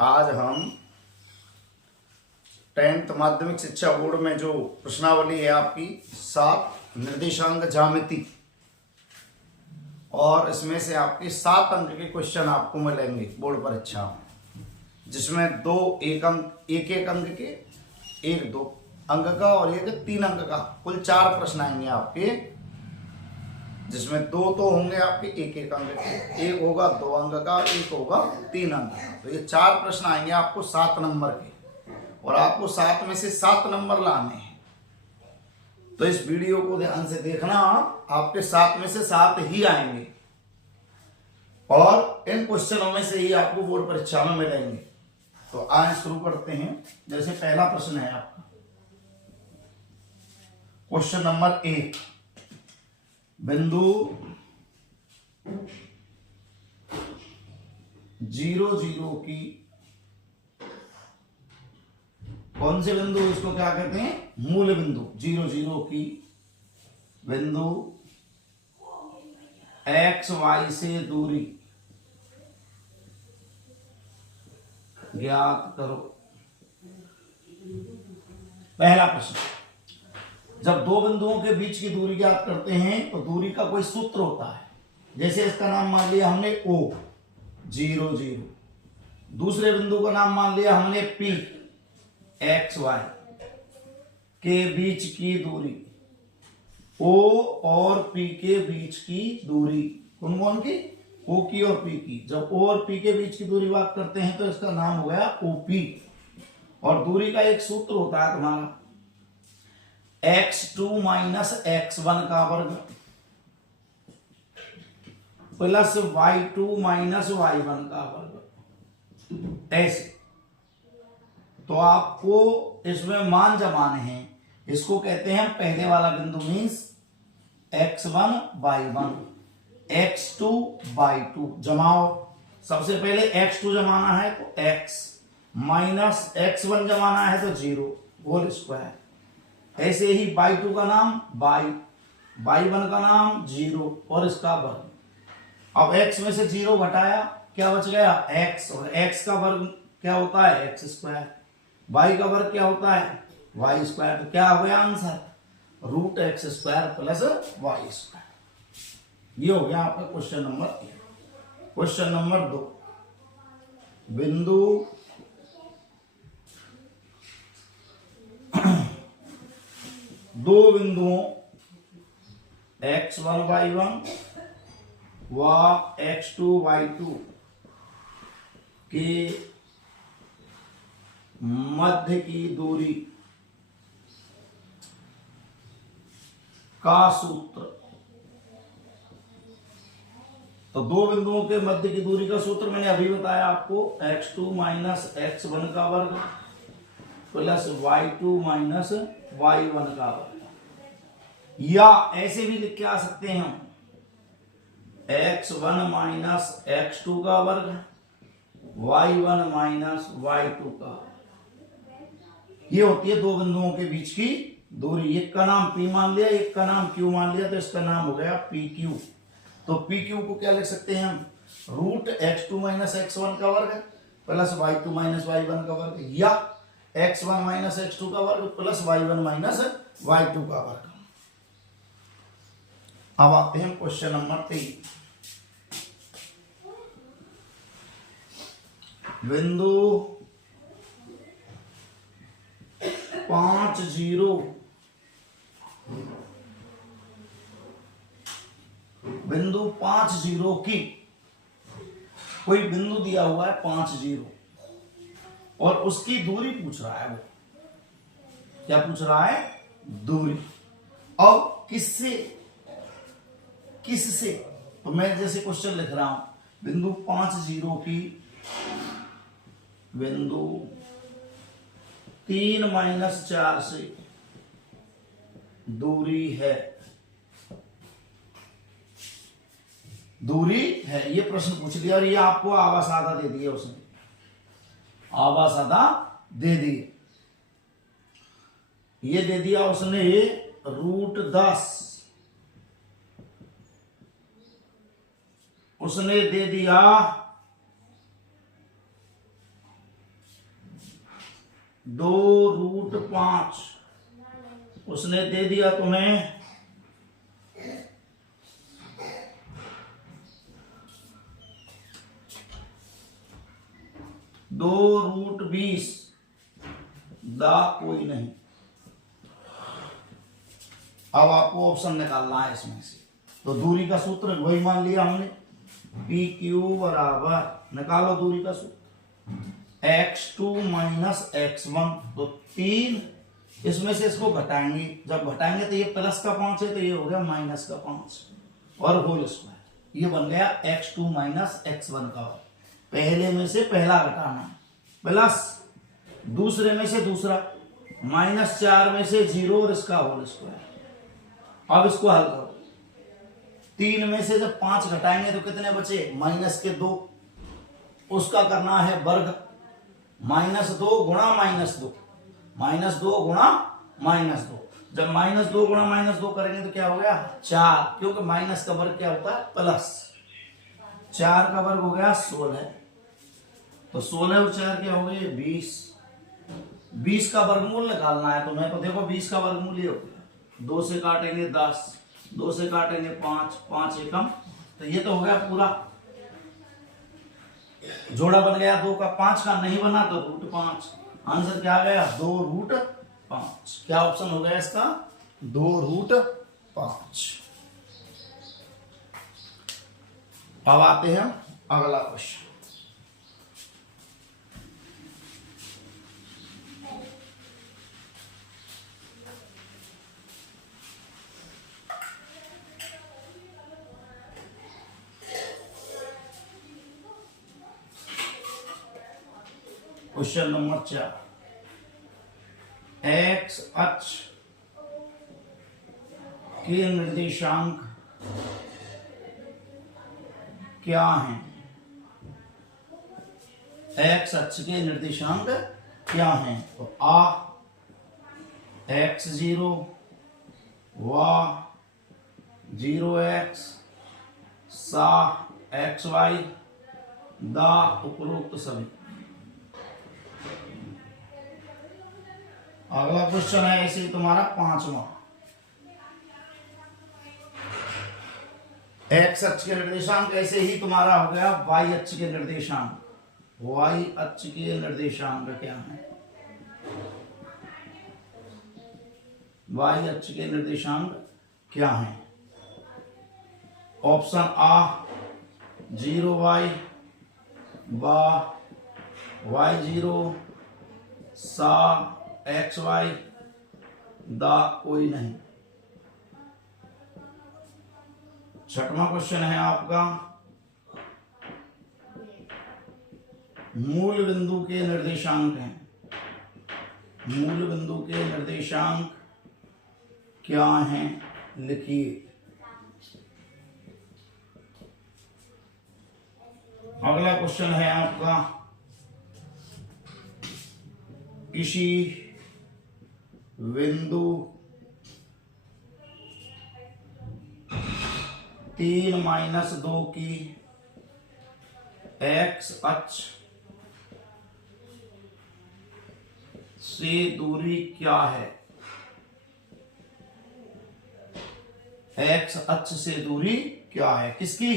आज हम 10th माध्यमिक शिक्षा बोर्ड में जो प्रश्नावली है आपकी 7 निर्देशांक ज्यामिति, और इसमें से आपके 7 अंक के क्वेश्चन आपको मिलेंगे बोर्ड परीक्षा में, जिसमें एक एक अंक के, एक 2 अंक का और एक 3 अंक का, कुल 4 प्रश्न आएंगे आपके, जिसमें 2 तो होंगे आपके एक अंक के, एक होगा 2 अंक का, एक होगा 3 अंक का। तो ये 4 प्रश्न आएंगे आपको 7 नंबर के, और आपको 7 में से 7 नंबर लाने हैं। तो इस वीडियो को ध्यान से देखना, आपके 7 में से 7 ही आएंगे और इन क्वेश्चनों में से ही आपको बोर्ड परीक्षा में मिलेंगे। तो आज शुरू करते हैं। जैसे पहला प्रश्न है आपका क्वेश्चन नंबर 1, बिंदु 0 0 की, कौन से बिंदु, इसको क्या कहते हैं, मूल बिंदु। 0 0 की बिंदु x y से दूरी ज्ञात करो। पहला प्रश्न, जब 2 बिंदुओं के बीच की दूरी ज्ञात करते हैं तो दूरी का कोई सूत्र होता है। जैसे इसका नाम मान लिया हमने O 0 0, दूसरे बिंदु का नाम मान लिया हमने P x y, के बीच की दूरी O और P के बीच की दूरी, कौन कौन की, O की और P की। जब O और P के बीच की दूरी बात करते हैं तो इसका नाम हो गया OP, और दूरी का एक सूत्र होता है तुम्हारा x2 माइनस x1 का वर्ग प्लस y2 माइनस y1 का वर्ग। ऐसे तो आपको इसमें मान जमाने हैं, इसको कहते हैं पहले वाला बिंदु means x1 y1, x2 y2 जमाओ। सबसे पहले x2 जमाना है तो x, माइनस x1 जमाना है तो 0 होल स्क्वायर। ऐसे ही y2 का नाम y, y1 का नाम 0 और इसका वर्ग। अब x में से 0 घटाया, क्या बच गया x, और x का वर्ग क्या होता है x स्क्वायर, y का वर्ग क्या होता है y स्क्वायर। तो क्या हो गया answer, √x square plus y square. ये हो गया आपका क्वेश्चन नंबर 1। क्वेश्चन नंबर 2, बिंदु 2 बिंदुओं x1 y1 व x2 y2 के मध्य की दूरी का सूत्र। तो 2 बिंदुओं के मध्य की दूरी का सूत्र मैंने अभी बताया आपको, x2 माइनस x1 का वर्ग प्लस y2 माइनस y1 का वर्ग। या ऐसे भी लिख के आ सकते हैं हम, x1 माइनस x2 का वर्ग y1 माइनस y2 का। ये होती है 2 बिंदुओं के बीच की दूरी। एक का नाम P मान लिया, एक का नाम Q मान लिया, तो इसका नाम हो गया PQ। तो PQ को क्या लिख सकते हैं हम, √x2 माइनस x1 का वर्ग प्लस y2 माइनस y1 का वर्ग, या x1 माइनस x2 का वर्ग प्लस y1 माइनस y2 का वर्ग। अब आते हैं क्वेश्चन नंबर 3, बिंदु 5 0, बिंदु 5 0 की, कोई बिंदु दिया हुआ है 5 0 और उसकी दूरी पूछ रहा है। वो क्या पूछ रहा है, दूरी। अब किससे किससे, तो मैं जैसे क्वेश्चन लिख रहा हूं, बिंदु 5 0 की बिंदु 3 माइनस 4 से दूरी है, दूरी है, ये प्रश्न पूछ दिया। और ये आपको आवास आधा दे दिया उसने, आवास आधा दे दिए। ये दे दिया उसने √10, उसने दे दिया 2√5 उसने दे दिया तुम्हें 2√20 दा कोई नहीं। अब आपको ऑप्शन निकालना है इसमें से, तो दूरी का सूत्र वही मान लिया हमने, पी क्यू बराबर, निकालो दूरी का सूत्र, x2 माइनस x1। तो 3 इसमें से इसको घटाएंगे, जब घटाएंगे तो ये प्लस का 5 है तो ये हो गया माइनस का 5 और होल स्क्वायर, ये बन गया x2 माइनस x1 का। पहले में से पहला घटाना प्लस दूसरे में से दूसरा, -4 में से 0 और इसका होल स्क्वायर। अब इसको हल करो, 3 में से जब 5 घटाएंगे तो कितने बचे, -2, उसका करना है वर्ग, -2 गुणा -2, -2 गुणा -2। जब -2 गुणा -2 करेंगे तो क्या हो गया 4, क्योंकि माइनस का वर्ग क्या होता है प्लस, 4 का वर्ग हो गया 16, तो 16 और 4 क्या हो गए 20। 20 का वर्गमूल निकालना है तुम्हें, तो देखो 20 का वर्गमूल ये हो गया, 2 से काटेंगे 10, 2 से काटेंगे 5, 5 एकम, तो ये तो हो गया पूरा जोड़ा बन गया 2 का। 5 का नहीं बना तो √5, आंसर क्या आ गया 2√5। क्या ऑप्शन हो गया इसका 2√5। अब आते हैं अगला क्वेश्चन। क्वेश्चन नंबर 4, एक्स अक्ष के निर्देशांक क्या हैं? एक्स अक्ष के निर्देशांक क्या हैं? तो x0, y 0x, सा xy, दा उपरोक्त सभी। अगला क्वेश्चन है ऐसे ही तुम्हारा 5वां, एक्स अक्ष के निर्देशांक ऐसे ही तुम्हारा हो गया वाई अक्ष के निर्देशांक। वाई अक्ष के निर्देशांक क्या है? वाई अक्ष के निर्देशांक क्या है? ऑप्शन आ 0y, बा y0, सा xy, दा कोई नहीं। 6वां क्वेश्चन है आपका, मूल बिंदु के निर्देशांक हैं। मूल बिंदु के निर्देशांक क्या हैं लिखिए। अगला क्वेश्चन है आपका, किसी बिंदु 3-2 की एक्स अक्ष से दूरी क्या है? एक्स अक्ष से दूरी क्या है किसकी?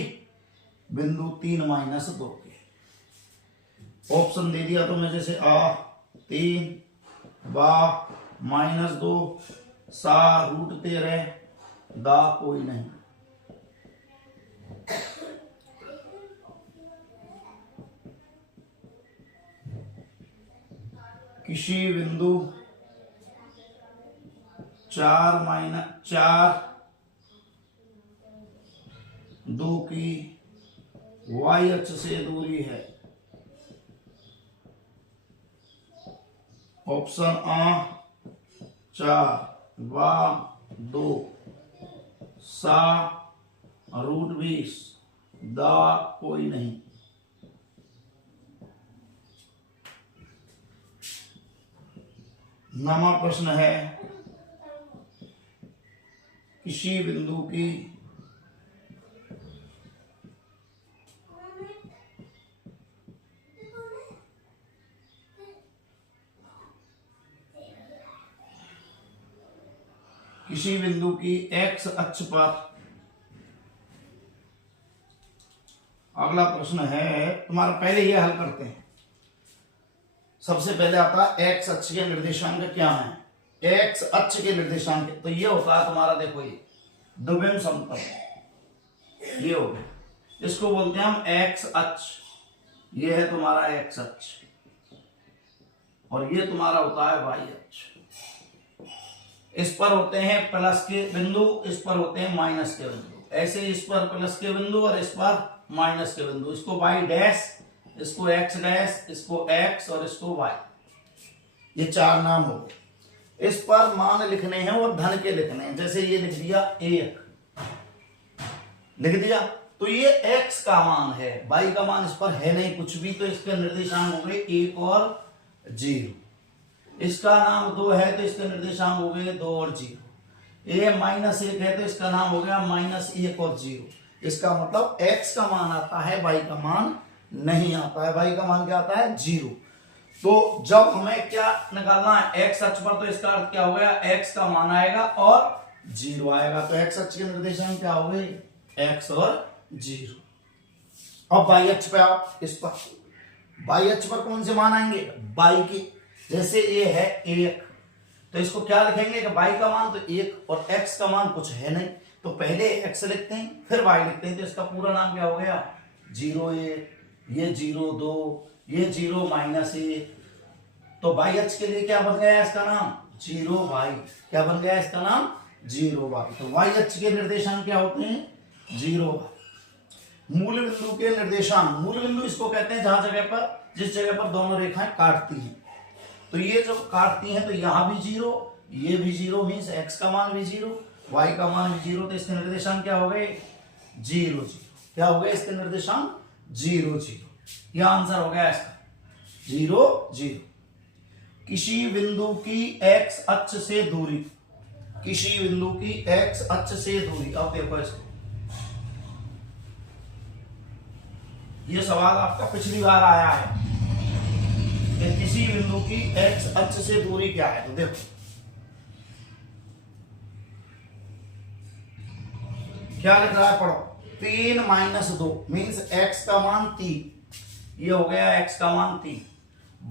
बिंदु 3-2 की। ऑप्शन दे दिया तो मैं, जैसे आ 3, बा -2, सा √13, दा कोई नहीं। किसी बिंदु 4-2 की वाई अक्ष से दूरी है। ऑप्शन आ 4, बा 2, सा √20, दा कोई नहीं। नवा प्रश्न है, किसी बिंदु की किसी बिंदु की x अक्ष पर, अगला प्रश्न है तुम्हारा, पहले ये हल करते हैं। सबसे पहले आता है x अक्ष के निर्देशांक क्या है। x अक्ष के निर्देशांक तो ये होता है तुम्हारा, देखो ये द्विविम समतल, ये हो गया, इसको बोलते हैं हम x अक्ष। ये है तुम्हारा x अक्ष और ये तुम्हारा होता है y अक्ष। इस पर होते हैं प्लस के बिंदु, इस पर होते हैं माइनस के बिंदु। ऐसे इस पर प्लस के बिंदु और इस पर माइनस के बिंदु। इसको y डैश, इसको x डैश, इसको x और इसको y, ये चार नाम हो गए। इस पर मान लिखने हैं और धन के लिखने हैं। जैसे ये लिख दिया 1, लिख दिया, तो ये x का मान है, y का मान इस पर है नहीं कुछ भी, तो इसके निर्देशांक हो गए 1 और 0। इसका नाम 2 है तो इसके निर्देशांक हो गए 2 और 0। ये -1 है तो इसका नाम हो गया -1 और 0। इसका मतलब x का मान आता है, y का मान नहीं आता है। y का मान क्या आता है? 0। तो जब हमें क्या निकालना है x अक्ष पर, तो इसका अर्थ क्या हो गया, x का मान आएगा और 0 आएगा। तो x अक्ष के निर्देशांक क्या हो गए, x और 0। अब y अक्ष पे आओ, इस पर y अक्ष पर कौन से मान आएंगे, y के। जैसे ये है 1, तो इसको क्या लिखेंगे कि y का मान तो 1 और x का मान कुछ है नहीं, तो पहले x लिखते हैं फिर y लिखते हैं। तो इसका पूरा नाम क्या हो गया, 0 1, ये 0 2, ये 0 -1। तो y अक्ष के लिए क्या बन गया इसका नाम, 0y। क्या बन गया इसका नाम, 0y। तो y अक्ष के निर्देशांक क्या होते हैं, 0y। मूल बिंदु के निर्देशांक, मूल बिंदु इसको कहते हैं जहां जगह पर, जिस जगह पर दोनों रेखाएं काटती हैं। तो ये जब काटती हैं तो यहां भी 0, ये भी 0, मीन्स x का मान भी 0, y का मान भी 0। तो इसके निर्देशांक क्या हो गए, 0 0। क्या हो गए इसके निर्देशांक, 0 0। यह आंसर हो गया इसका, 0 0। किसी बिंदु की x अक्ष से दूरी, किसी बिंदु की x अक्ष से दूरी। अब देखो इसको, ये सवाल आपका पिछली बार आया है कि किसी बिंदु की x अक्ष से दूरी क्या है। तो देखो क्या लिख रहा है, पढ़ो। 3 - 2 मीन्स x का मान 3, ये हो गया x का मान 3।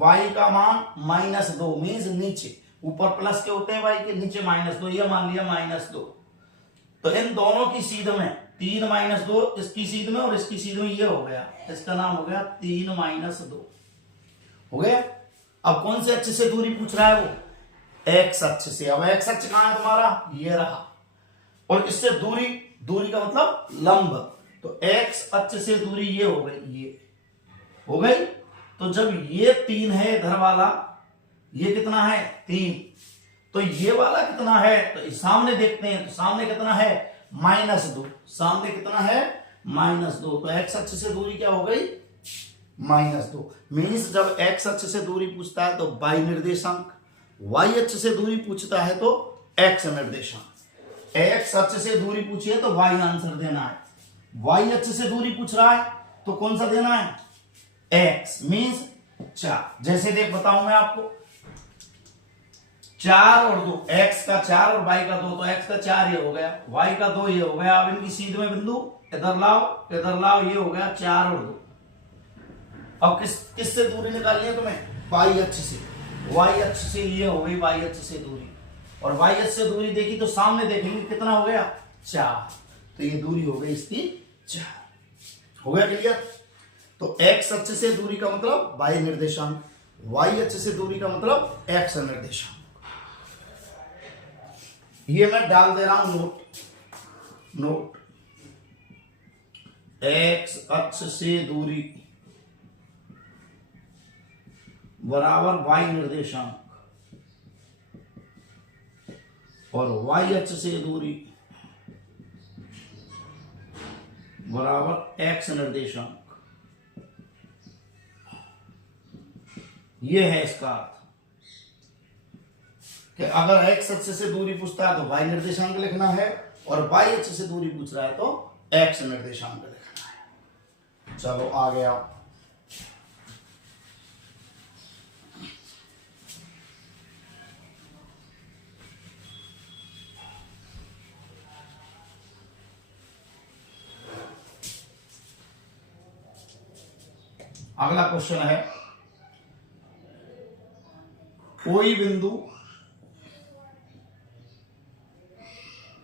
y का मान -2 मीन्स नीचे, ऊपर प्लस के होते हैं y के, नीचे -2, ये मान लिया -2। तो इन दोनों की सीध में 3 - 2, इसकी सीध में और इसकी सीध में, ये हो गया, इसका नाम हो गया 3 - 2 हो गया। अब कौन से अक्ष से दूरी पूछ रहा है वो, x अक्ष से। अब x अक्ष कहां है तुम्हारा, ये रहा, और इससे दूरी, दूरी का मतलब लंब, तो x अक्ष से दूरी ये हो गई, ये हो गई। तो जब ये 3 है इधर वाला, ये कितना है 3, तो ये वाला कितना है, तो सामने देखते हैं, तो सामने कितना है -2, सामने कितना है -2। तो x अक्ष से दूरी क्या हो गई, -2। मीन्स जब x अक्ष से दूरी पूछता है तो y निर्देशांक, y अक्ष से दूरी पूछता है तो x निर्देशांक। x अक्ष से दूरी पूछी है तो y आंसर देना है, y अक्ष से दूरी पूछ रहा है तो कौन सा देना है, x मीन्स 4। जैसे देख बताऊं मैं आपको, 4 और 2, x का 4 और y का 2, तो x का 4 ये हो गया, y का 2 ये हो गया। अब इनकी सीध में बिंदु इधर लाओ, इधर लाओ, ये हो गया 4 और 2। अब किससे दूरी निकालनी है तुम्हें, y अक्ष से। y अक्ष से ये हो गई y अक्ष से दूरी, और y अक्ष से दूरी देखी तो सामने देखेंगे कितना हो गया, 4। तो ये दूरी हो गई इसकी 4। हो गया क्लियर। तो x अक्ष से दूरी का मतलब y निर्देशांक, y अक्ष से दूरी का मतलब x निर्देशांक। ये मैं डाल दे रहा हूं नोट, x अक्ष से दूरी बराबर y निर्देशांक, और y अक्ष से दूरी बराबर x निर्देशांक। ये है इसका अर्थ कि अगर x अक्ष से दूरी पूछता है तो y निर्देशांक लिखना है, और y अक्ष से दूरी पूछ रहा है तो x निर्देशांक लिखना है। चलो आ गया। अगला क्वेश्चन है, कोई बिंदु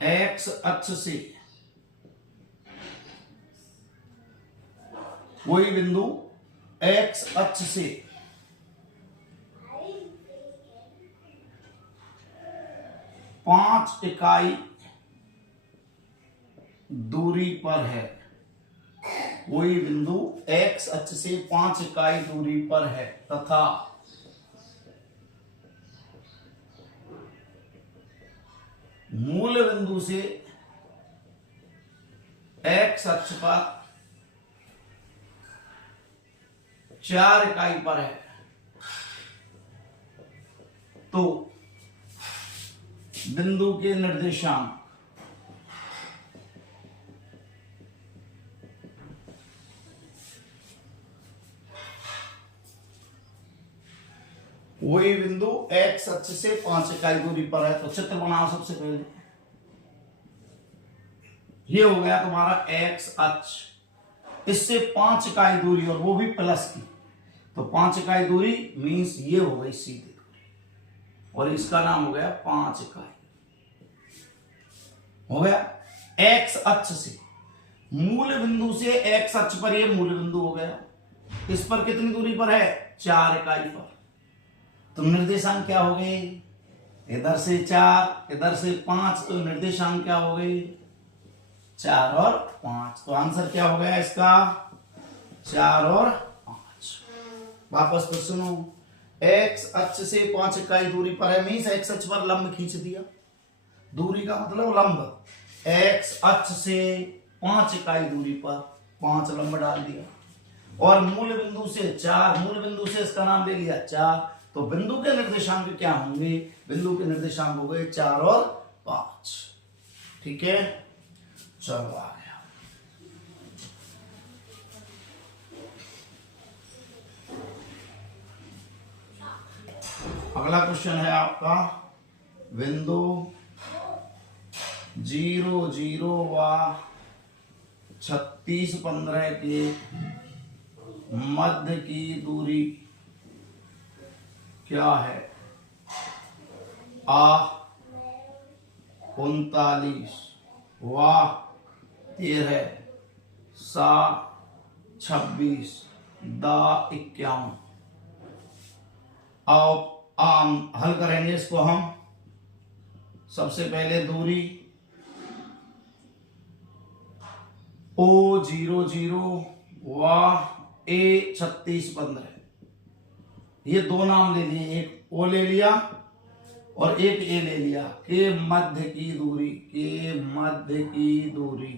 एक्स अक्ष से, कोई बिंदु एक्स अक्ष से 5 इकाई दूरी पर है। कोई बिंदु एक्स अक्ष से 5 इकाई दूरी पर है तथा मूल बिंदु से एक्स अक्ष पर 4 इकाई पर है, तो बिंदु के निर्देशांक वही बिंदु एक्स अक्ष से 5 इकाई दूरी पर है। तो चित्र बनाओ सबसे पहले। ये हो गया तुम्हारा एक्स अक्ष, इससे 5 इकाई दूरी और वो भी प्लस की, तो 5 इकाई दूरी मीन्स ये हो गई सीधी दूरी और इसका नाम हो गया 5 इकाई। हो गया एक्स अक्ष से, मूल बिंदु से एक्स अक्ष पर ये मूल बिंदु हो गया। इस पर कितनी दूरी पर है? 4 इकाई पर। तो निर्देशांक क्या हो गए? इधर से 4, इधर से 5, तो निर्देशांक क्या हो गए? 4 और 5। तो आंसर क्या हो गया इसका? 4 और 5। वापस फिर सुनो, एक्स अक्ष से 5 इकाई दूरी पर है मीन्स एक्स अक्ष पर लंब खींच दिया। दूरी का मतलब लंब। एक्स अक्ष से 5 इकाई दूरी पर 5 लंब डाल दिया और मूल बिंदु से 4, मूल बिंदु से इसका नाम ले लिया 4। तो बिंदु के निर्देशांक क्या होंगे? बिंदु के निर्देशांक हो गए 4 और 5। ठीक है, चलो आ गया। अगला क्वेश्चन है आपका, बिंदु 0, 0 व 36, 15 के मध्य की दूरी क्या है? आ 39, वाह 13, सा 26, दा 51। अब हल करेंगे इसको हम। सबसे पहले दूरी O 0, 0 वाह A 36, 15, ये दो नाम ले लिए, एक O ले लिया और एक A ले लिया। के मध्य की दूरी, के मध्य की दूरी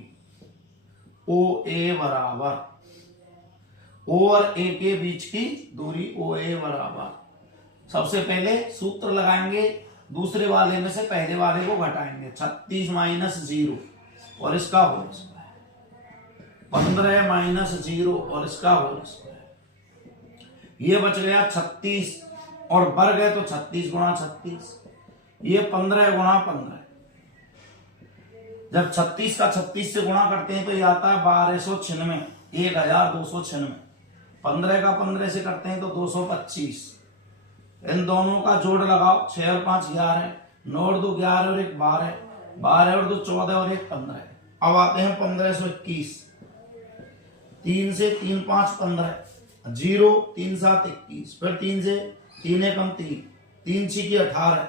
OA बराबर, O और A के बीच की दूरी OA बराबर। सबसे पहले सूत्र लगाएंगे, दूसरे वाले में से पहले वाले को घटाएंगे। 36 माइनस 0 और इसका होल स्क्वायर, 15 माइनस 0 और इसका होल स्क्वायर। ये बच गया 36 और बढ़ गए तो 36 गुणा 36, ये 15 गुणा 15। जब 36 का 36 से गुणा करते हैं तो ये आता है 1296, 1296। 15 का 15 से करते हैं तो 225। इन दोनों का जोड़ लगाओ, 6 और 5 11, 9 और 2 11 और 1 12, 12 और 2 14 और 1 15। अब आते हैं 1521, 3 से 3 5 15, 0 3 7 21, फिर 3 से 3 1 3, 3 6 की 18,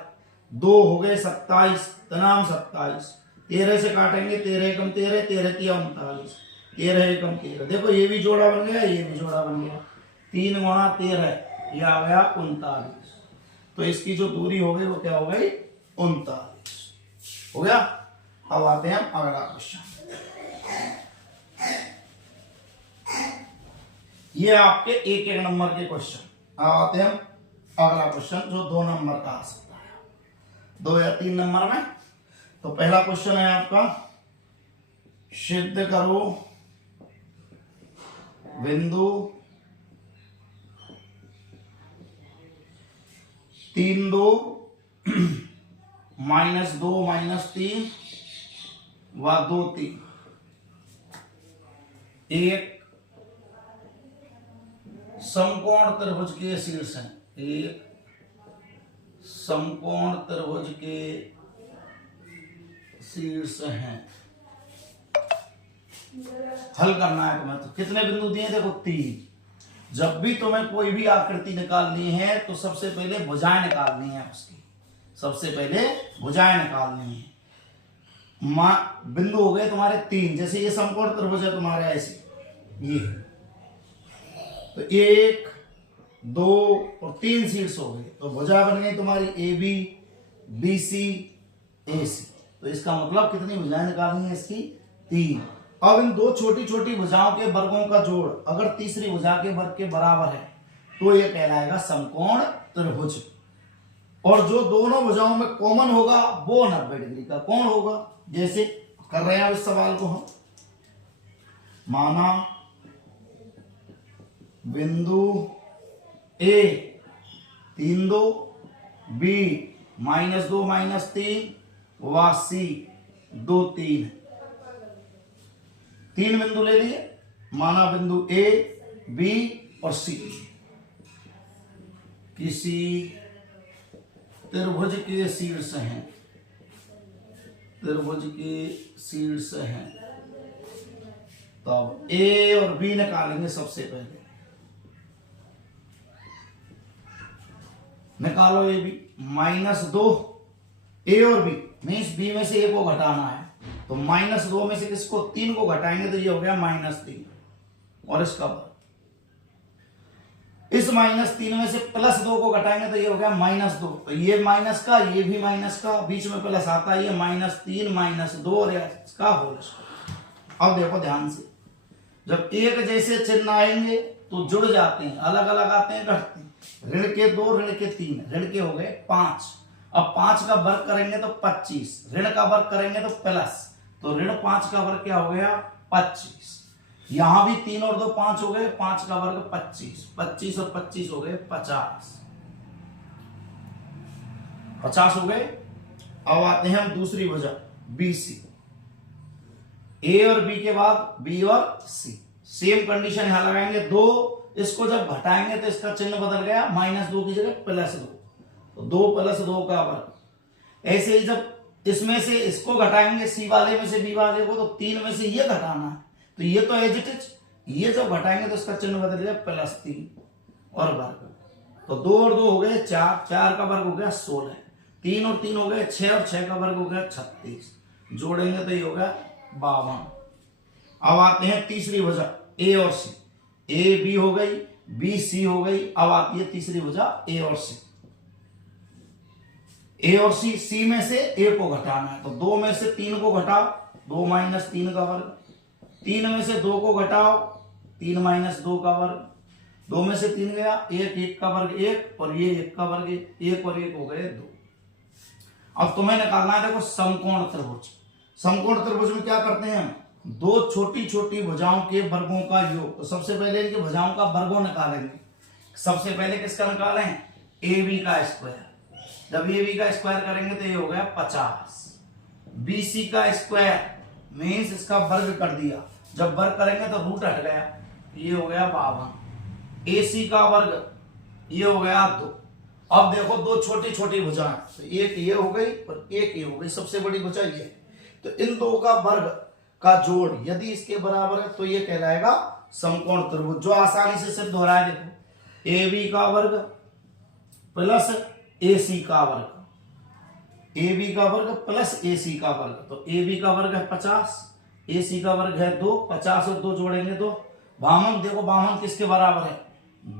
2 हो गए 27, तनाम 27। 13 से काटेंगे, 13 1 13, 13 की 39, 13 1 13। देखो ये भी जोड़ा बन गया, ये भी जोड़ा बन गया। 3 गुणा 13, ये आ गया 39। तो इसकी जो दूरी हो गई वो क्या हो गई? 39 हो गया। अब आते हैं अगला क्वेश्चन। ये आपके एक एक नंबर के क्वेश्चन। अब आते हैं अगला क्वेश्चन जो 2 नंबर का आ सकता है, 2 या 3 नंबर में। तो पहला क्वेश्चन है आपका, सिद्ध करो बिंदु 3 2 -2 -3 व 2 3 एक समकोण त्रिभुज के शीर्ष हैं, एक समकोण त्रिभुज के शीर्ष हैं। हल करना है तुम्हें। तो कितने बिंदु दिए? देखो 3। जब भी तुम्हें कोई भी आकृति निकालनी है तो सबसे पहले भुजाएं निकालनी है उसकी, सबसे पहले भुजाएं निकालनी है। बिंदु हो गए तुम्हारे 3। जैसे ये समकोण त्रिभुज है तुम्हारे ऐसे, ये तो 1 2 और 3 शीर्ष हो गए, तो भुजा बन गई तुम्हारी AB BC AC। तो इसका मतलब कितनी भुजाएं निकालनी है इसकी? 3। अब इन दो छोटी छोटी भुजाओं के वर्गों का जोड़ अगर तीसरी भुजा के वर्ग के बराबर है तो यह कहलाएगा समकोण त्रिभुज। और जो दोनों भुजाओं में कॉमन होगा वो 90 डिग्री का कोण होगा। जैसे कर रहे हैं इस सवाल को हम, माना बिंदु A 3 2 B -2 -3 व C 2 3। 3 बिंदु ले लिए, माना बिंदु A B और C किसी त्रिभुज के शीर्ष हैं, त्रिभुज के शीर्ष हैं। तब A और B निकालेंगे। सबसे पहले निकालो AB -2 A और B मीन्स B में से A को घटाना है, तो -2 में से किसको? 3 को घटाएंगे तो ये हो गया -3 और इसका वर्ग। इस -3 में से +2 को घटाएंगे तो ये हो गया -2, तो ये माइनस का ये भी माइनस का, बीच में प्लस आता है, ये -3 -2 और इसका होल स्क्वायर। अब देखो ध्यान से, जब एक जैसे चिन्ह आएंगे तो जुड़ जाते हैं, अलग अलग आते हैं घटते हैं। ऋण के 2 ऋण के 3 ऋण के हो गए 5। अब 5 का वर्ग करेंगे तो 25, ऋण का वर्ग करेंगे तो प्लस, तो ऋण 5 का वर्ग क्या हो गया? 25। यहां भी 3 और 2 5 हो गए, 5 का वर्ग 25, 25 और 25 हो गए 50, 50 हो गए। अब आते हैं हम दूसरी भुजा BC, A और B के बाद B और C। सेम कंडीशन यहां लगाएंगे, 2 इसको जब घटाएंगे तो इसका चिन्ह बदल गया, -2 की जगह +2, तो 2 + 2 का वर्ग। ऐसे ही जब इसमें से इसको घटाएंगे C वाले में से B वाले को, तो 3 में से ये घटाना है, तो ये तो एज इट इज, ये जब घटाएंगे तो इसका चिन्ह बदल गया +3 और वर्ग। तो 2 और 2 हो गए 4, 4 का वर्ग हो गया 16, 3 और 3 हो गए 6 और 6 का वर्ग हो गया 36, जोड़ेंगे तो ये हो गया 52। अब आते हैं तीसरी भुजा A और C, A B हो गई, B C हो गई। अब आती है तीसरी भुजा A और C, A और C, C में से A को घटाना है, तो 2 में से 3 को घटाओ, 2 - 3 का वर्ग, 3 में से 2 को घटाओ, 3 - 2 का वर्ग, 2 में से 3 गया, 1 का वर्ग 1 और ये 1 का वर्ग 1 और 1 हो गए 2। अब तुम्हें निकालना है देखो समकोण त्रिभुज। समकोण त्रिभुज में क्या करते हैं हम? दो छोटी छोटी भुजाओं के वर्गों का योग। तो सबसे पहले इनके भुजाओं का वर्गों निकालेंगे। सबसे पहले किसका निकालें? AB का स्क्वायर। जब AB का स्क्वायर करेंगे तो ये हो गया 50। BC का स्क्वायर मीन्स इसका वर्ग कर दिया, जब वर्ग करेंगे तो रूट हट गया, ये हो गया 52। AC का वर्ग ये हो गया 2। अब देखो दो छोटी छोटी भुजाएं, तो एक ये हो गई और एक ये हो गई, सबसे बड़ी भुजा ये। तो इन दो का वर्ग का जोड़ यदि इसके बराबर है तो ये कहलाएगा समकोण त्रिभुज, जो आसानी से सिद्ध हो रहा है। देखो AB का वर्ग प्लस AC का वर्ग, AB का वर्ग प्लस AC का वर्ग, तो AB का वर्ग है 50, AC का वर्ग है 2, 50 और 2 जोड़ेंगे तो भामक, देखो भामक किसके बराबर है?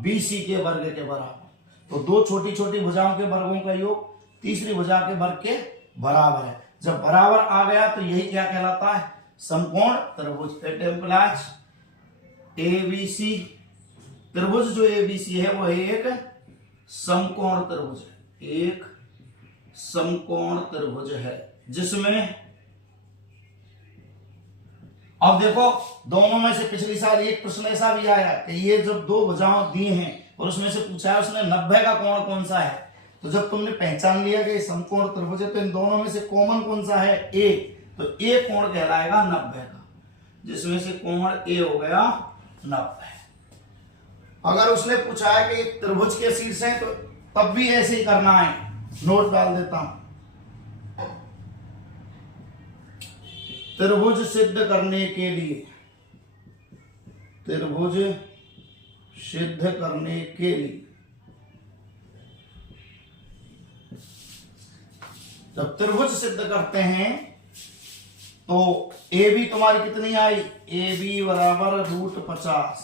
BC के वर्ग के बराबर। तो दो छोटी छोटी भुजाओं के वर्गों का योग तीसरी भुजा के वर्ग के बराबर है। जब बराबर आ गया तो यही क्या कहलाता है? समकोण त्रिभुज। इट इम्प्लाइज ABC त्रिभुज, जो ABC है वो एक समकोण त्रिभुज है, एक समकोण त्रिभुज है जिसमें, अब देखो दोनों में से पिछली साल एक प्रश्न ऐसा भी आया कि ये जब दो भुजाएं दी हैं और उसमें से पूछा है उसने 90 का कोण कौन सा है, तो जब तुमने पहचान लिया कि समकोण त्रिभुज है तो इन दोनों में से कॉमन कौन सा है? A, तो A कोण कहलाएगा 90 का, जिसमें से कोण A हो गया 90। अगर उसने पूछा है कि एक त्रिभुज के शीर्ष है तो तब भी ऐसे ही करना है, नोट डाल देता हूं। त्रिभुज सिद्ध करने के लिए, त्रिभुज सिद्ध करने के लिए जब त्रिभुज सिद्ध करते हैं तो ए बी तुम्हारी कितनी आई, ए बी बराबर √50,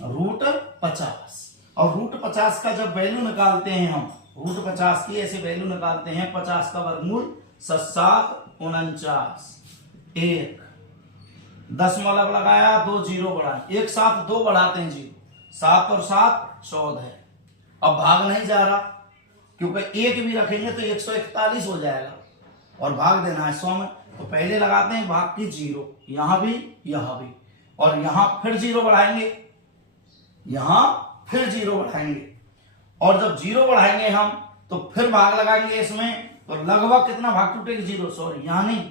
√50। और √50 का जब वैल्यू निकालते हैं हम, √50 की ऐसे वैल्यू निकालते हैं, 50 का वर्गमूल 7 1 दशमलव लगाया, 2 जीरो बढ़ाए, एक साथ 2 बढ़ाते हैं जीरो, 7 और 7 14 है। अब भाग नहीं जा रहा क्योंकि एक भी रखेंगे तो 141 हो जाएगा और भाग देना है 100 में, तो पहले लगाते हैं भाग की 0, यहां भी और यहां फिर 0 बढ़ाएंगे, यहां फिर 0 बढ़ाएंगे, और जब 0 बढ़ाएंगे हम तो फिर भाग लगाएंगे इसमें, तो लगभग कितना भाग टूटेगा 0, सॉरी यहां नहीं,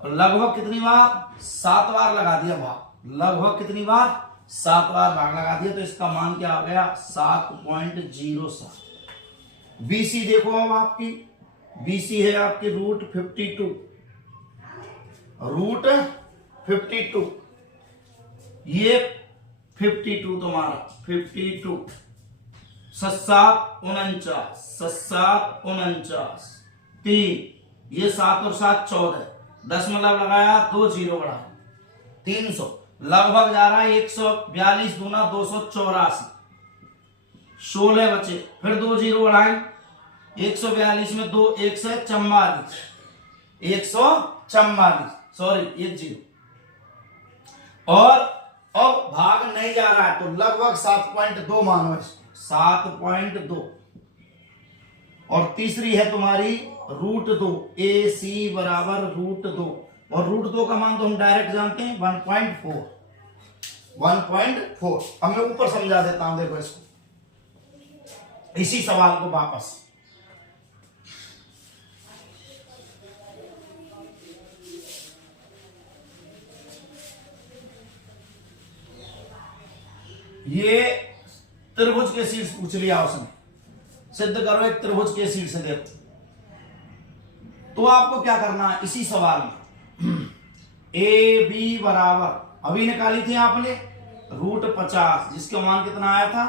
लगभग कितनी बार 7 बार लगा दिया भाग, लगभग कितनी बार 7 बार भाग लगा दिया, तो इसका मान क्या आ गया 7.07। BC देखो अब आपकी, BC है आपकी √52, √52, ये 52 तुम्हारा 52, 7 49, 3, ये 7 और 7 14, दशमलव लगाया, 2 जीरो बढ़ाया, 300, लगभग जा रहा है 142 दूना 284, 16 बचे, फिर 2 जीरो बढ़ाए, 142 में 2 1 से 44, 144, सॉरी 1 जीरो, और अब भाग नहीं जा रहा है तो लगभग 7.2 मानो, 7.2, और तीसरी है तुम्हारी √2, AC बराबर √2, और √2 का मान तो हम डायरेक्ट जानते हैं 1.4। अब मैं ऊपर समझा देता हूं, देखो इसको, इसी सवाल को वापस, ये त्रिभुज के शीर्ष पूछ लिया उसने, सिद्ध करो एक त्रिभुज के शीर्ष, देखो तो आपको क्या करना है इसी सवाल में, ए बी बराबर अभी निकाली थी आपने √50, जिसका मान कितना आया था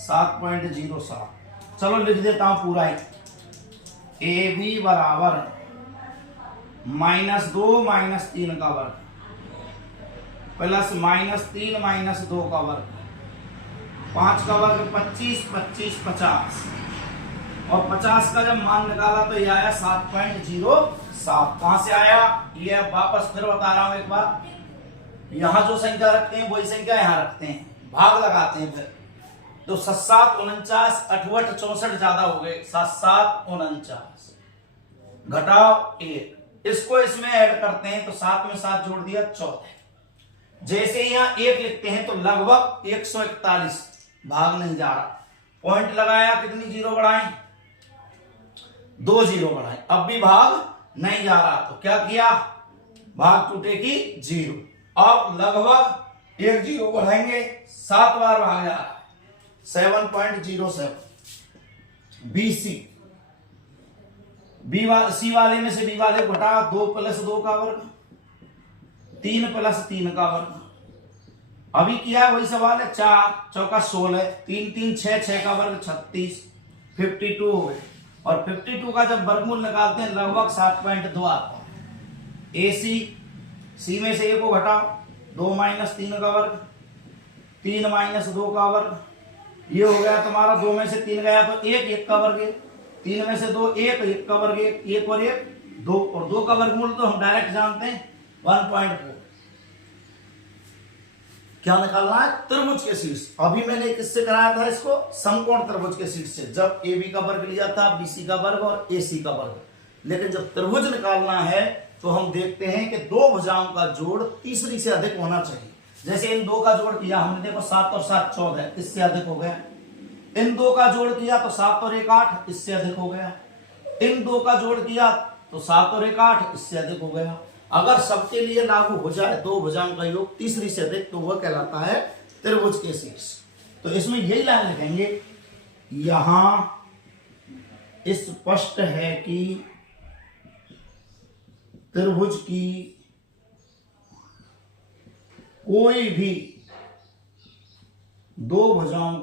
7.07। चलो लिख देता हूं पूरा ही, ए बी बराबर -2 -3 का वर्ग प्लस -3 -2 का वर्ग, 5 का वर्ग 25, 25 50, और 50 का जब मान निकाला तो ये आया 7.07। कहां से आया ये, वापस फिर बता रहा हूं एक बार, यहां जो संख्या रखते हैं वही संख्या यहां रखते हैं, भाग लगाते हैं, फिर तो 7 49, 68 64 ज्यादा हो गए, 7 49 घटाओ 1, इसको इसमें ऐड करते हैं तो 7 में 7 जोड़ दिया 14। जैसे यहां 1 लिखते हैं तो लगभग 141, भाग नहीं जा रहा, पॉइंट लगाया, कितनी जीरो बढ़ाएं, 2 जीरो बढ़ाएं, अब भी भाग नहीं जा रहा, तो क्या किया, भाग टूटेगी 0, अब लगभग 1 जीरो बढ़ाएंगे, 7 बार भाग जा रहा है, 7.07। BC, सी वाले में से बी वाले घटा, 2 + 2 का वर्ग, 3 + 3 का वर्ग, अभी किया है वही सवाल है, 4 चौका 16, 3 3 6 6 का वर्ग 36, 52 हो गए, और 52 का जब वर्गमूल निकालते हैं लगभग 7.2 आता है। AC, सी में से 1 को घटाओ, 2 - 3 का वर्ग, 3 - 2 का वर्ग, ये हो गया तुम्हारा, 2 में से 3 गया तो 1 1 का वर्ग, 3 में से 2 1 1 का वर्ग, 1 और 1 2, और 2 का वर्गमूल तो हम डायरेक्ट जानते हैं 1.4। क्या निकालना है, त्रिभुज के शीर्ष। अभी मैंने किससे कराया था इसको, समकोण त्रिभुज के शीर्ष से, जब AB का वर्ग लिया था, BC का वर्ग और AC का वर्ग। लेकिन जब त्रिभुज निकालना है तो हम देखते हैं कि 2 भुजाओं का जोड़ तीसरी से अधिक होना चाहिए। जैसे इन 2 का जोड़ किया हमने, देखो 7 और 7 14, इससे अधिक हो गया। इन 2 का जोड़ किया तो 7 और 1 8, इससे अधिक हो गया। इन 2 का जोड़ किया तो 7 और 1 8, इससे अधिक हो गया। अगर सबके लिए लागू हो जाए 2 भुजाओं का योग तीसरी से अधिक, तो वह कहलाता है त्रिभुज के शीर्ष। तो इसमें यही लाइन लिखेंगे, यहां स्पष्ट है कि त्रिभुज की कोई भी दो भुजाओं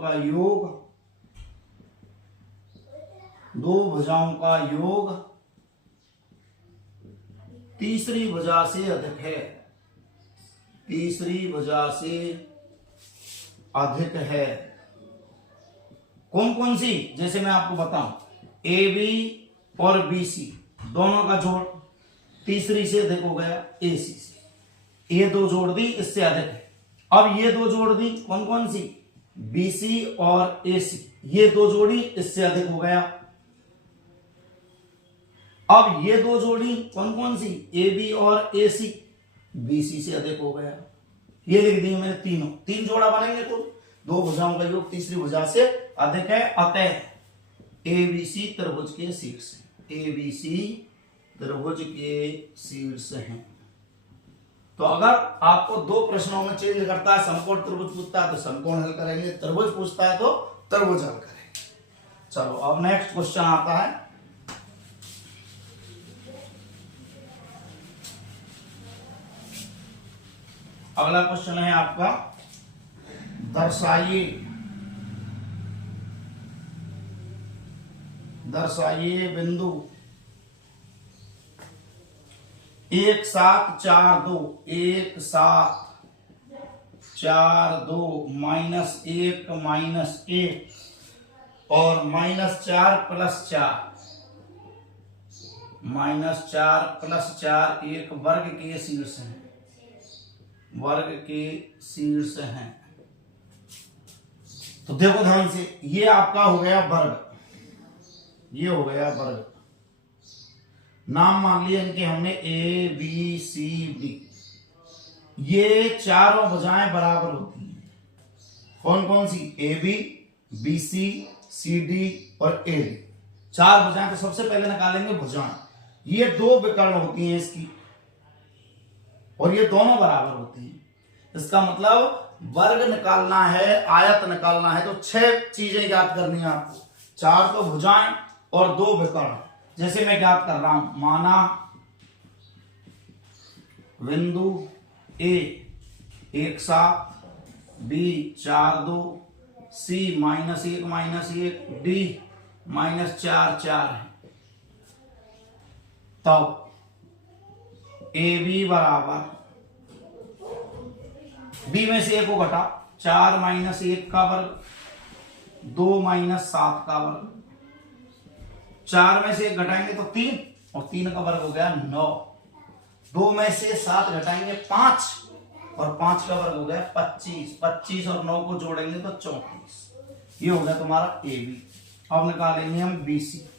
का योग तीसरी भुजा से अधिक है, तीसरी भुजा से अधिक है। कौन कौन सी? जैसे मैं आपको बताऊं, ए बी और बी सी दोनों का जोड़ तीसरी से अधिक हो गया ए सी से। ये दो जोड़ दी, इससे अधिक है। अब ये दो जोड़ दी, कौन कौन सी? बी सी और ए सी, ये दो जोड़ी, इससे अधिक हो गया। अब ये दो जोड़ी कौन कौन सी? ए बी और ए सी, बी सी से अधिक हो गया। ये लिख दी मैंने तीनों, तीन जोड़ा बनेंगे तो दो भुजाओं का योग तीसरी भुजा से अधिक है, अतः ए बी सी त्रिभुज के शीर्ष, ए बी सी त्रिभुज के शीर्ष हैं। तो अगर आपको दो प्रश्नों में चेंज करता है, समकोण त्रिभुज पूछता है तो समकोण हल करेंगे, त्रिभुज पूछता है तो त्रिभुज हल करेंगे। चलो अब नेक्स्ट क्वेश्चन आता है, अगला क्वेश्चन है आपका, दर्शाइए बिंदु 1 7 4 2 1 7 4 2 -1 -1 और -4 + 4 +4 एक वर्ग के शीर्ष हैं, वर्ग के शीर्ष हैं। तो देखो ध्यान से, ये आपका हो गया वर्ग, ये हो गया वर्ग। नाम मान लिए इनके हमने ए बी सी डी। ये चारों भुजाएं बराबर होती हैं। कौन कौन सी? ए बी सी सी डी और ए डी, चार भुजाएं। तो सबसे पहले निकालेंगे भुजाएं। ये दो विकर्ण होती हैं इसकी, और ये दोनों बराबर होती हैं। इसका मतलब वर्ग निकालना है, आयत निकालना है, तो 6 चीजें ज्ञात करनी है आपको। 4 तो भुजाएं और 2 विकर्ण। जैसे मैं ज्ञात कर रहा हूं, माना बिंदु ए 1 7, बी 4 2, सी -1 -1, डी -4 4 है। तब ए बी बराबर, बी में से 1 को घटा, 4 -1 का वर्ग, 2 -7 का वर्ग। 4 में से 1 घटाएंगे तो 3, और 3 का वर्ग हो गया 9। 2 में से 7 घटाएंगे 5, और 5 का वर्ग हो गया 25। 25 और 9 को जोड़ेंगे तो 34। ये हो गया तुम्हारा ए बी। अब निकालेंगे हम बी सी।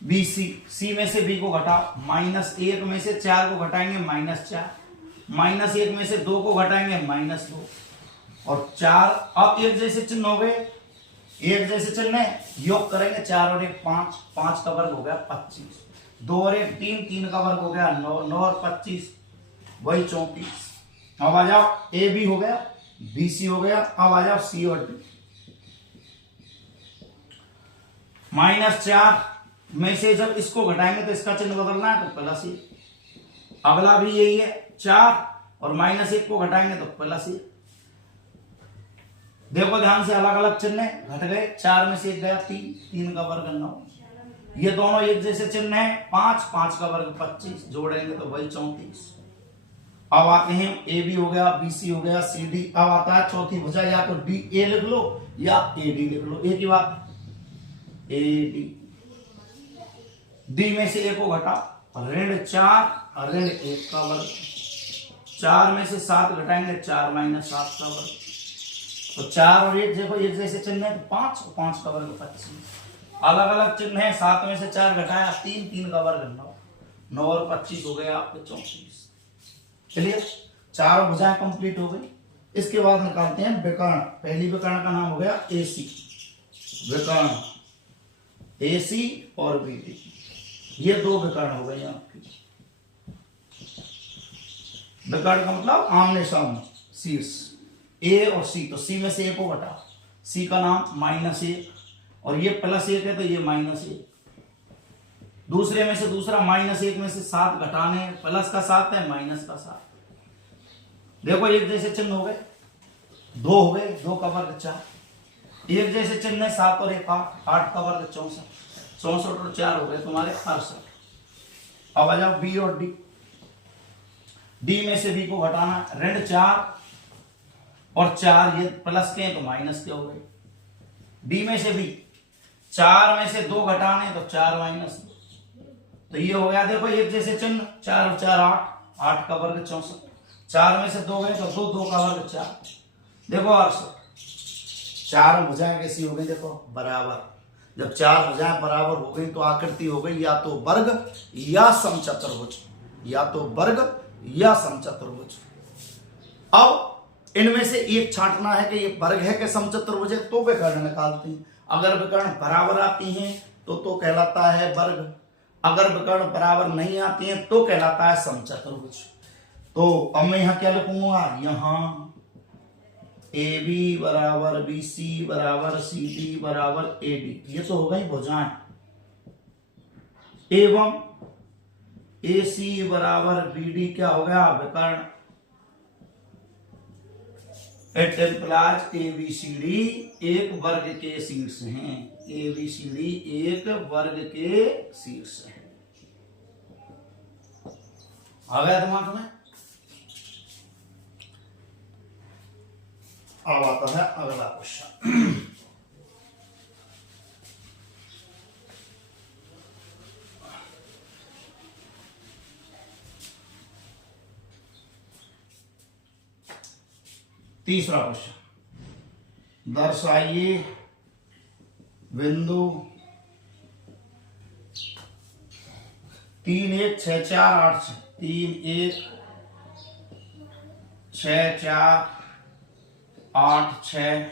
बी सी, सी में से बी को घटा, -1 में से 4 को घटाएंगे -4, -1 में से 2 को घटाएंगे -2, और 4। अब एक जैसे चिन्ह हो गए, एक जैसे चिन्ह है, योग करेंगे 4 और 1 5, 5 का वर्ग हो गया 25, 2 और 1 3, 3 का वर्ग हो गया 9, 9 और 25 वही 34। अब आ जाओ, ए बी हो गया, बी सी हो गया। अब आ जाओ सी और डी। -4 में से जब इसको घटाएंगे तो इसका चिन्ह बदलना है, तो प्लस ही। अगला भी यही है, 4 और -1 को घटाएंगे तो प्लस ही। देखो ध्यान से, अलग अलग चिन्ह घट गए। 4 में से 1 गया 3, 3 का वर्ग 9। ये दोनों एक जैसे चिन्ह है, 5, 5 का वर्ग 25, जोड़ेंगे तो वही 34। अब आते हैं, ए बी हो गया, बी सी हो गया, सी डी। अब आता है चौथी भुजा, या तो डी ए लिख लो या ए डी लिख लो, एक ही बात। ए डी, डी में से 1 को घटा, -4 और -1 का वर्ग। 4 में से 7 घटाएंगे, 4 -7 का वर्ग। तो 4 और 1 देखो एक जैसे चिन्ह है, 5 और 5 का वर्ग 25। अलग अलग चिन्ह है, 7 में से 4 घटाया 3, 3 का वर्ग 9, 9 और 25 हो गया आपके 34। चलिए, चारों भुजाएं कंप्लीट हो गई। इसके बाद निकालते हैं विकर्ण। पहली विकर्ण का नाम हो गया ए सी, विकर्ण ए सी और बी डी। ये 2 विकर्ण हो गए आपके। विकर्ण का मतलब आमने सामने, शीर्ष। ए और सी, तो सी में से ए को घटाओ, सी का नाम -1 और ये +1 है तो ये -1। दूसरे में से दूसरा -1 में से 7 घटाने, प्लस का 7 है माइनस का 7। देखो एक जैसे चिन्ह हो गए, 2 हो गए, 2 का वर्ग 4। एक जैसे चिन्ह है 7 और 1 8, 8 का वर्ग 64, 64 और 4 हो गए तुम्हारे 68। अब आ जाओ बी और डी। डी में से बी को घटाना, ऋण 4 और 4 ये प्लस के हैं तो माइनस के हो गए। डी में से बी, 4 में से 2 घटाने तो 4 माइनस, तो ये हो गया देखो एक जैसे चिन्ह, 4 और 4 8, 8 का वर्ग 64, 4 में से 2 गए तो 2, 2 का वर्ग 4। देखो 68, 4 भुजाएं कैसी हो गई देखो बराबर। जब 4 भुजाएं बराबर हो गई तो आकृति हो गई या तो वर्ग या समचतुर्भुज, या तो वर्ग या समचतुर्भुज। अब इनमें से एक छांटना है कि ये वर्ग है कि समचतुर्भुज है, तो विकर्ण निकालते हैं। अगर विकर्ण बराबर आती हैं तो कहलाता है वर्ग, अगर विकर्ण बराबर नहीं आती हैं तो कहलाता है समचतुर्भुज। तो अब मैं यहां क्या लिखूंगा, यहां ए बी बराबर बी सी बराबर सी डी बराबर ए डी, ये तो हो गई भुजाएं, एवं ए सी बराबर बी डी क्या हो गया विकर्ण। It implies A B C D एक वर्ग के शीर्ष हैं, ए बी सी डी एक वर्ग के शीर्ष हैं। आ गया दिमाग में? अब आता है अगला क्वेश्चन। तीसरा क्वेश्चन, दर्शाइए बिंदु 3 1 6 4 8 6, 3 1 6 4 8 6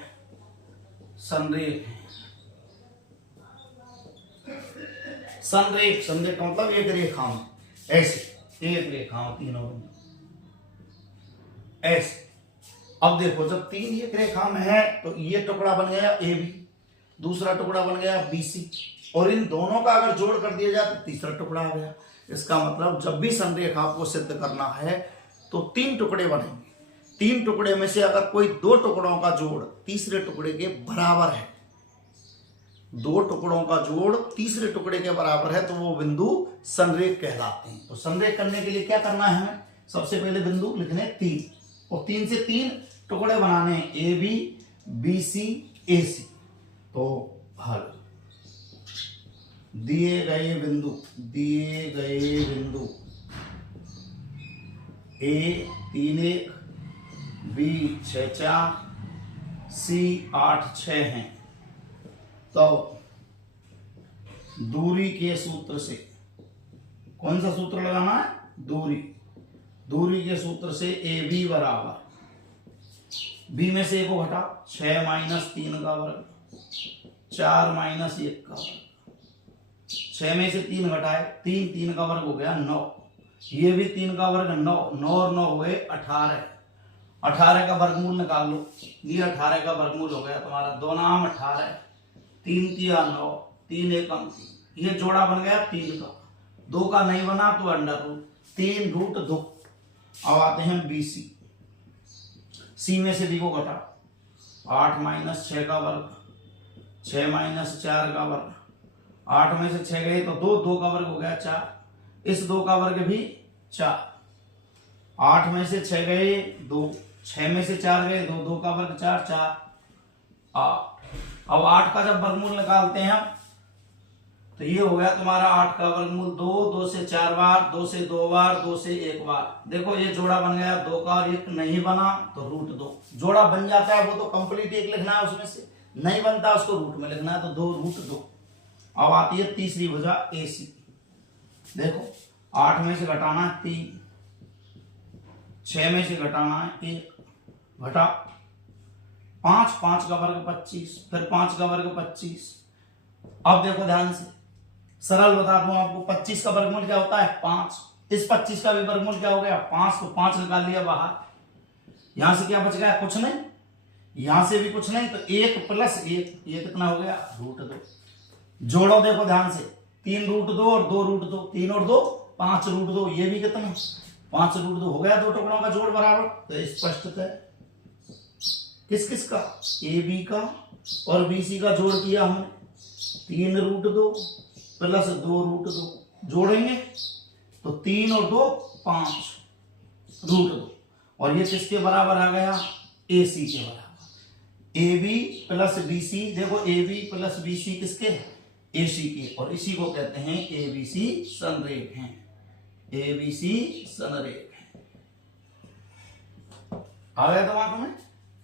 संरेख। संरेख, संरेख का मतलब एक रेखा में, ऐसे एक रेखा में तीनों बिंदु ऐसे। अब देखो जब 3 एक रेखा में है तो ये टुकड़ा बन गया ए बी, दूसरा टुकड़ा बन गया बी सी, और इन दोनों का अगर जोड़ कर दिया जाए तो तीसरा टुकड़ा आ गया। इसका मतलब जब भी संरेखा को सिद्ध करना है तो 3 टुकड़े बनेंगे, 3 टुकड़े में से अगर कोई 2 टुकड़ों का जोड़ तीसरे टुकड़े के बराबर है, 2 टुकड़ों का जोड़ तीसरे टुकड़े के बराबर है तो वो बिंदु संरेख कहलाते हैं। तो संरेख करने के लिए क्या करना है हमें, सबसे पहले बिंदु लिखने 3 और 3 से 3 टुकड़े बनाने हैं, ए बी बी सी ए सी। तो हल दिए गए बिंदु ए 3 1 बी 6 4 सी 8 6 हैं। तो दूरी के सूत्र से, कौन सा सूत्र लगाना है, दूरी के सूत्र से ए बी बराबर, बी में से 1 को घटा, 6 माइनस 3 का वर्ग 4 माइनस 1 का वर्ग, 6 में से 3 घटाए 3 का वर्ग हो गया 9, ये भी 3 का वर्ग 9, 9 और 9 हुए 18, 18 का वर्गमूल निकाल लो, ये 18 का वर्गमूल हो गया तुम्हारा 2 नाम 18, 3 तिया 9, 3 एकम 3, ये जोड़ा बन गया 3 का, 2 का नहीं बना तो अंडर रूट 3 रूट 2। अब आते हैं बी सी, सी में से डी को घटा, 8 माइनस 6 का वर्ग, 6 माइनस 4 का वर्ग, 8 में से 6 गए तो 2 का वर्ग हो गया 4, इस 2 का वर्ग भी 4, 8 में से 6 गए 2, 6 में से 4 गए 2 का वर्ग 4 4 8। अब 8 का जब वर्गमूल निकालते हैं हम तो ये हो गया तुम्हारा 8 का वर्गमूल 2, 2 से 4 बार, 2 से 2 बार, 2 से 1 बार। देखो ये जोड़ा बन गया 2 का, और 1 नहीं बना तो रूट 2, जोड़ा बन जाता है वो तो कंप्लीट 1 लिखना है, उसमें से नहीं बनता उसको रूट में लिखना है, तो 2 रूट 2। अब आती है तीसरी भुजा ए सी, देखो 8 में से घटाना है 3, 6 में से घटाना है 1, घटा 5, 5 का वर्ग 25, फिर 5 का वर्ग 25। अब देखो ध्यान से, सरल बता दूं आपको, 25 का वर्गमूल क्या होता है 5, इस 25 का भी वर्गमूल क्या हो गया 5, तो 5 निकाल लिया बाहर, यहां से क्या बच गया कुछ नहीं, यहां से भी कुछ नहीं तो 1 + 1, ये कितना हो गया √2। जोड़ो देखो ध्यान से, 3 √2 और 2 √2, 3 और 2 5 √2, ये भी कितना 5 √2 हो गया। दो टुकड़ों का जोड़ बराबर। तो स्पष्टतः किस किस का, AB का और BC का जोड़ किया हमने, 3 √2 + 2 √2 जोड़ेंगे तो 3 और 2 5 √2, और ये किसके बराबर आ गया, AC के बराबर। AB + BC, देखो AB + BC किसके, AC के, और इसी को कहते हैं ABC संरेख हैं, ABC संरेख है। आ गया दिमाग में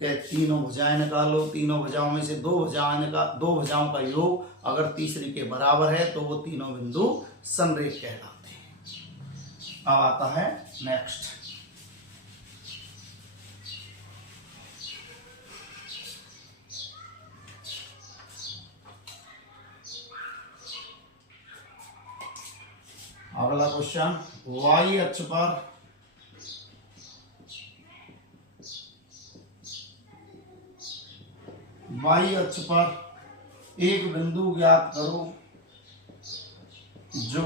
कि तीनों भुजाएं निकालो, तीनों भुजाओं में से दो भुजाओं का योग अगर तीसरी के बराबर है तो वो तीनों बिंदु संरेख कहलाते हैं। अब आता है नेक्स्ट। अगला क्वेश्चन, y अक्ष पर एक बिंदु ज्ञात करो जो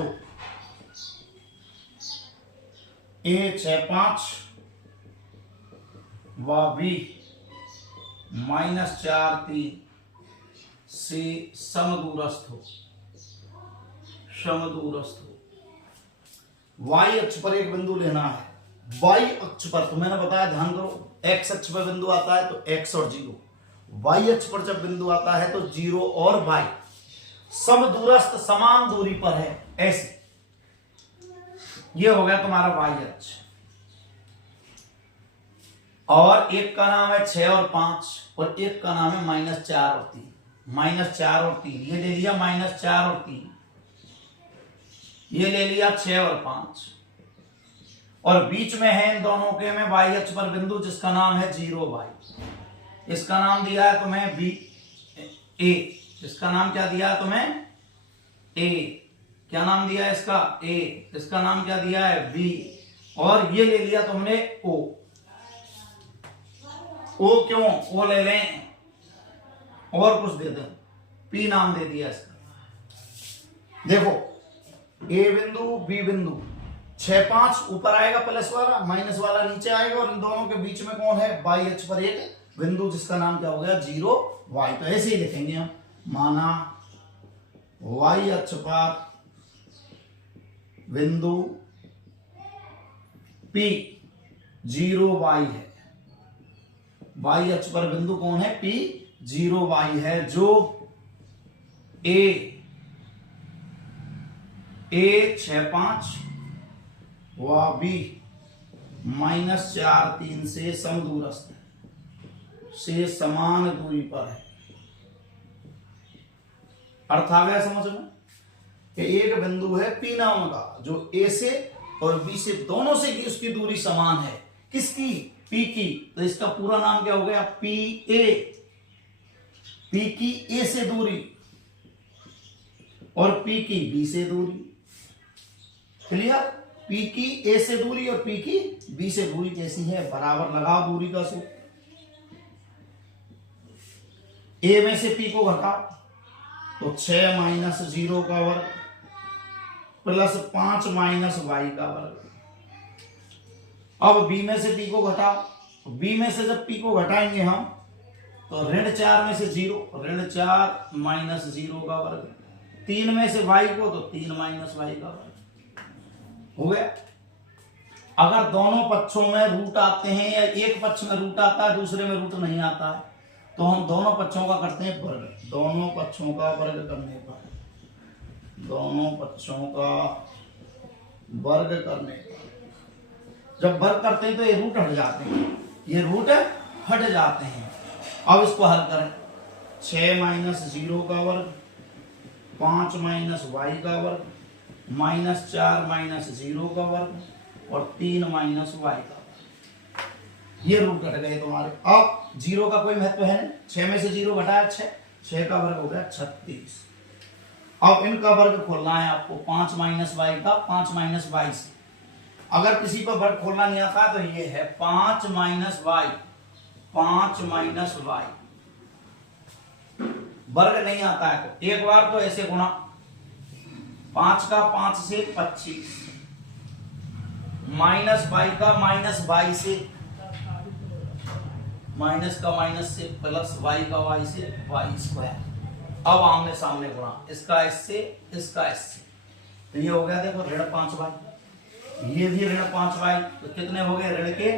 A65 व B -43 से समदूरस्थ हो। y अक्ष पर एक बिंदु लेना है। y अक्ष पर तो मैंने बताया, ध्यान करो, x अक्ष पर बिंदु आता है तो x और 0, y अक्ष पर जब बिंदु आता है तो 0 और y समदूरस्थ समान दूरी पर है, ऐसे। ये हो गया तुम्हारा y अक्ष। और एक का नाम है 6 और 5 और एक का नाम है -4 और 3, -4 और 3, ये ले लिया -4 और 3, ये ले लिया 6 और 5, और बीच में है इन दोनों के में y अक्ष पर बिंदु जिसका नाम है 0y। इसका नाम दिया है तुम्हें B A, इसका नाम क्या दिया है तुम्हें A, क्या नाम दिया है इसका A, इसका नाम क्या दिया है B, और ये ले लिया तुमने O। O क्यों, O ले लें और कुछ दे दो, P नाम दे दिया इसका। देखो A बिंदु B बिंदु, 6 5 ऊपर आएगा प्लस वाला, माइनस वाला नीचे आएगा, और इन दोनों के बीच में कौन है, y अक्ष पर एक बिंदु जिसका नाम क्या हो गया 0y। तो ऐसे ही लिखेंगे हम, माना y अक्ष पर बिंदु P 0y है, y अक्ष पर बिंदु कौन है P 0y है, जो A65 व B -43 से समदूरस्थ है, से समान दूरी पर है। अर्थ आ गया समझ में कि एक बिंदु है P नाम का जो A से और B से दोनों से की उसकी दूरी समान है। किसकी, P की, तो इसका पूरा नाम क्या हो गया PA। P की A से दूरी और P की B से दूरी, क्लियर। P की A से दूरी और P की B से दूरी कैसी है, बराबर लगाओ दूरी का सूत्र। A में से P को घटाओ तो 6 - 0 का वर्ग प्लस 5 - y का वर्ग। अब B में से P को घटाओ, तो B में से जब P को घटाएंगे हम तो -4 में से 0, -4 - 0 का वर्ग, 3 में से y को तो 3 - y का वर्ग हो गया। अगर दोनों पक्षों में रूट आते हैं या एक पक्ष में रूट आता है दूसरे में रूट नहीं आता है तो हम दोनों पक्षों का करते हैं वर्ग। दोनों पक्षों का वर्ग करने पर, दोनों पक्षों का वर्ग करने पर जब वर्ग करते हैं तो ये रूट हट जाते हैं, ये रूट हट जाते हैं। अब इसको हल करें, 6 - 0 का वर्ग, 5 - y का वर्ग, -4 - 0 का वर्ग और 3 - y का वर्ग। ये रूट घट गए तुम्हारे। अब 0 का कोई महत्व है नहीं, 6 में से 0 घटाया 6 का वर्ग हो गया 36। अब इनका वर्ग खोलना है आपको, 5 - y का 5 - y से। अगर किसी को वर्ग खोलना नहीं आता तो ये है 5 - y 5 माइनस वाई, वर्ग नहीं आता है तो एक बार तो ऐसे गुणा, 5 का 5 से 25, माइनस वाई का माइनस वाई से, माइनस का माइनस से, प्लस वाई का वाई से, वाई स्क्वायर। अब आमने सामने गुणा, इसका इससे, इसका इससे, तो ये हो गया देखो ऋण 5 वाई, ये भी ऋण 5 वाई, तो कितने हो गए ऋण के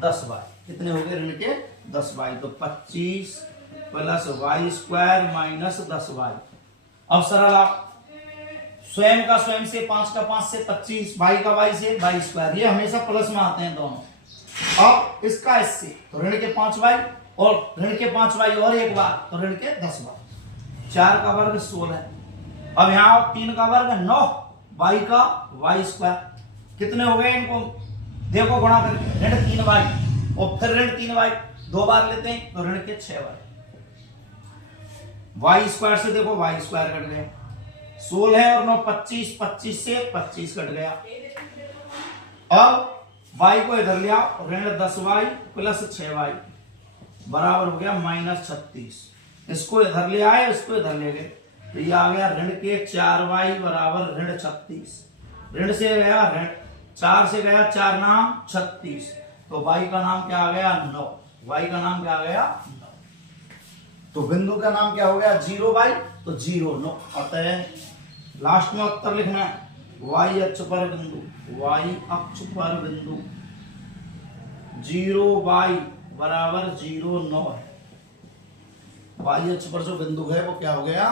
10 वाई, कितने हो गए ऋण के 10 वाई, तो 25 plus y square minus 10 y. अब सरल आप स्वयं का स्वयं से, 5 का 5 से 25, वाई का वाई से, वाई स्क्वायर, ये हमेशा प्लस में आते हैं दोनों। अब इसका इससे, तो ऋण के 5 वाई और ऋण के 5 वाई और एक बार, तो ऋण के 10 वाई। 4 का वर्ग 16, अब यहाँ 3 का वर्ग 9, वाई का वाई स्क्वायर, कितने हो गए इनको देखो गुणा करके, ऋण 3 वाई और फिर ऋण 3 वाई, 2 बार लेते हैं तो ऋण के 6 वाई, वाई स्क्वायर से देखो वाई स्क्वायर कट गया, 16 और 9 25, 25 से 25 कट गया। अब वाई को इधर लिया, ऋण 10 वाई प्लस 6 वाई बराबर हो गया माइनस 36, इसको इधर ले आए, इसको इधर ले गए, तो ये आ गया ऋण के 4 वाई बराबर ऋण 36, ऋण से गया ऋण, 4 से गया 4 नाम 36, तो वाई का नाम क्या आ गया 9, वाई का नाम क्या आ गया 9, तो बिंदु का नाम क्या हो गया 0 वाई, तो 0 9, अतः लास्ट में उत्तर लिखना है वाई अक्ष पर बिंदु, वाई अक्ष पर बिंदु 0 वाई बराबर 0 9 है, वाई अक्ष पर जो बिंदु है वो क्या हो गया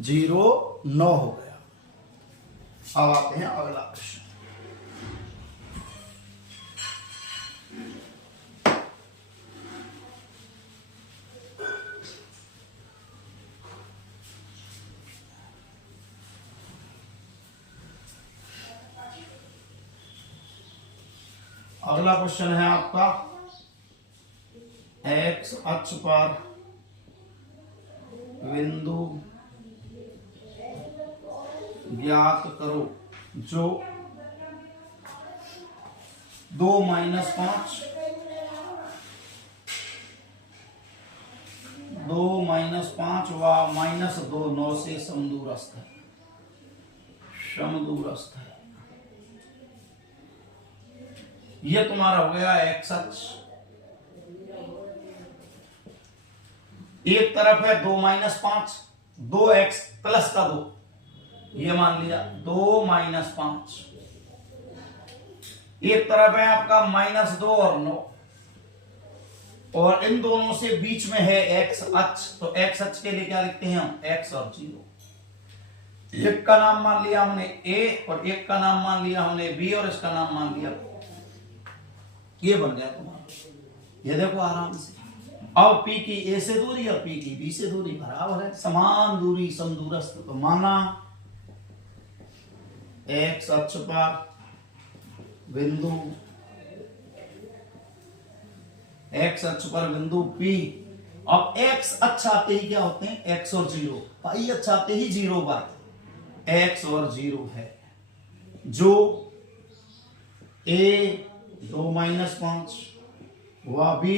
0 9 हो गया। अब आते हैं अगला प्रश्न। अगला क्वेश्चन है आपका, एक्स अक्ष पर बिंदु ज्ञात करो जो 2 माइनस 5, 2 माइनस 5 व माइनस 2 9 से समदूरस्थ है, समदूरस्थ है। ये तुम्हारा हो गया एक्स अक्ष, एक तरफ है 2 माइनस 5, 2x प्लस का 2, ये मान लिया 2 माइनस 5, एक तरफ है आपका माइनस 2 और 9, और इन दोनों से बीच में है एक्स अक्ष, तो एक्स अक्ष के लिए क्या लिखते हैं हम x और 0। एक का नाम मान लिया हमने a और एक का नाम मान लिया हमने b और इसका नाम मान लिया, ये बन गया तुम्हारा, ये देखो आराम से। अब P की A से दूरी और P की B से दूरी बराबर है, समान दूरी समदूरस्थ, तो माना x अक्ष पर बिंदु, x अक्ष पर बिंदु P, अब x अक्ष आते ही क्या होते हैं x और 0, y अक्ष आते ही 0 बात, x और 0 है, जो A 2 माइनस 5 व B,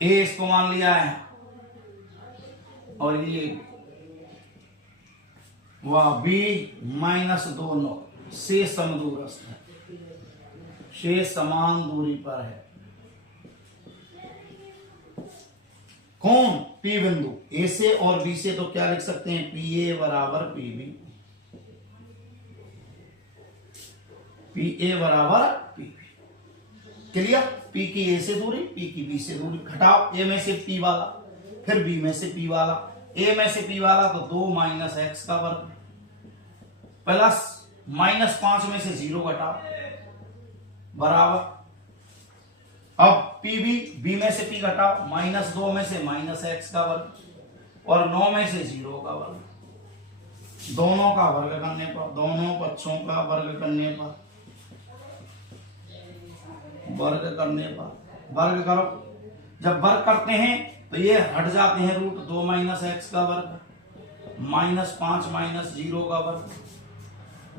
A इसको मान लिया है और ये वह B माइनस 2 9 से समदूरस्थ है, से समान दूरी पर है। कौन P बिंदु, A से और B से, तो क्या लिख सकते हैं PA बराबर PB, PA बराबर PB, क्लियर। P की A से दूरी, P की B से दूरी, घटाओ A में से P वाला, फिर B में से P वाला, A में से P वाला तो 2 माइनस x का वर्ग प्लस माइनस 5 में से 0 घटाओ बराबर, अब PB B में से P घटाओ, माइनस 2 में से माइनस x का वर्ग और 9 में से 0 का वर्ग, दोनों का वर्ग करने पर, दोनों पक्षों का वर्ग करने पर, वर्ग करने पर, वर्ग करो, जब वर्ग करते हैं तो ये हट जाते हैं रूट, 2 माइनस एक्स का वर्ग माइनस 5 माइनस 0 का वर्ग,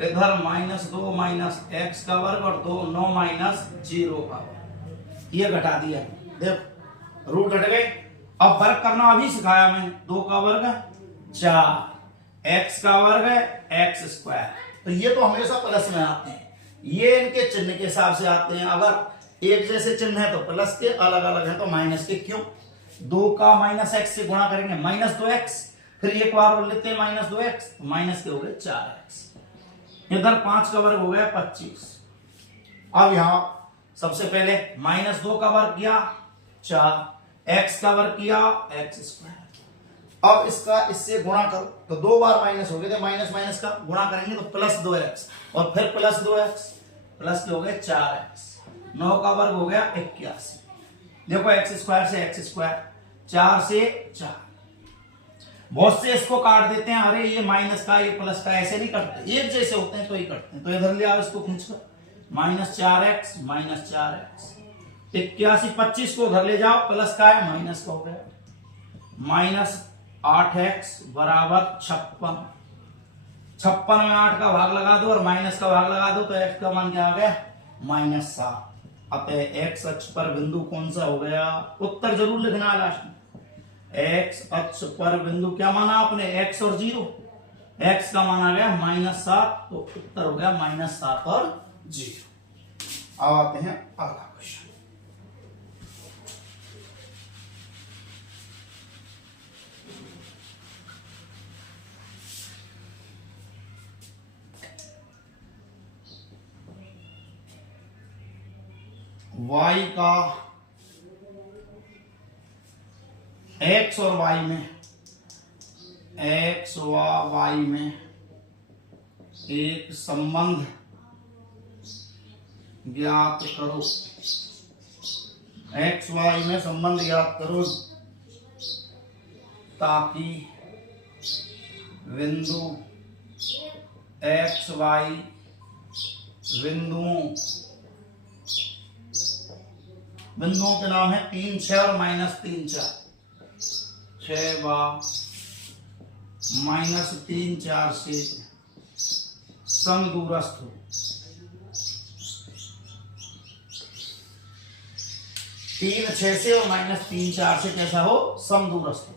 इधर माइनस 2 माइनस एक्स का वर्ग और 2 9 माइनस 0 का वर्ग, ये घटा दिया, देखो रूट हट गए। अब वर्ग करना अभी सिखाया मैंने, 2 का वर्ग 4, x का वर्ग x स्क्वायर। तो ये तो हमेशा प्लस में आते हैं, ये इनके चिन्ह के हिसाब से आते हैं। अगर एक जैसे चिन्ह है तो प्लस के, अलग अलग है तो माइनस के। क्यों? 2 का माइनस x से गुणा करेंगे माइनस 2x, फिर एक बार और लेते हैं माइनस 2x, तो माइनस के हो गए 4x। इधर 5 का वर्ग हो गया 25। अब यहां सबसे पहले माइनस 2 का वर्ग किया 4, x का वर्ग किया x स्क्वायर। अब इसका इससे गुणा करो तो 2 बार माइनस हो गए थे, माइनस माइनस का गुणा करेंगे तो प्लस 2x, और फिर प्लस 2x, प्लस के हो गए 4x। 9 का वर्ग हो गया 81। देखो x स्क्वायर से x स्क्वायर, 4 से 4। बहुत से इसको काट देते हैं, अरे ये माइनस का ये प्लस का, ऐसे नहीं करते, एक जैसे होते हैं तो ही करते हैं। तो इधर ले आओ इसको खींचकर, माइनस 4x माइनस 4x, 81। 25 को उधर ले जाओ, प्लस का है माइनस का हो गया, माइनस 8x बराबर 56। 56 में 8 का भाग लगा दो और माइनस का भाग लगा दो तो x का मान क्या आ गया? -7। अतः x अक्ष पर बिंदु कौन सा हो गया? उत्तर जरूर लिखना है लास्ट में। x अक्ष पर बिंदु क्या माना आपने? x और 0, x का मान आ गया -7, तो उत्तर हो गया -7 और 0। अब आते हैं अगला क्वेश्चन। y का x और y में, x व y में एक संबंध ज्ञात करो। x y में संबंध ज्ञात करो ताकि बिंदु x y बिंदुओं के नाम है 3, 6 और -3, 4। 6 व -3, 4 से समदूरस्थ हो। 3, 6 से और -3, 4 से कैसा हो? समदूरस्थ हो।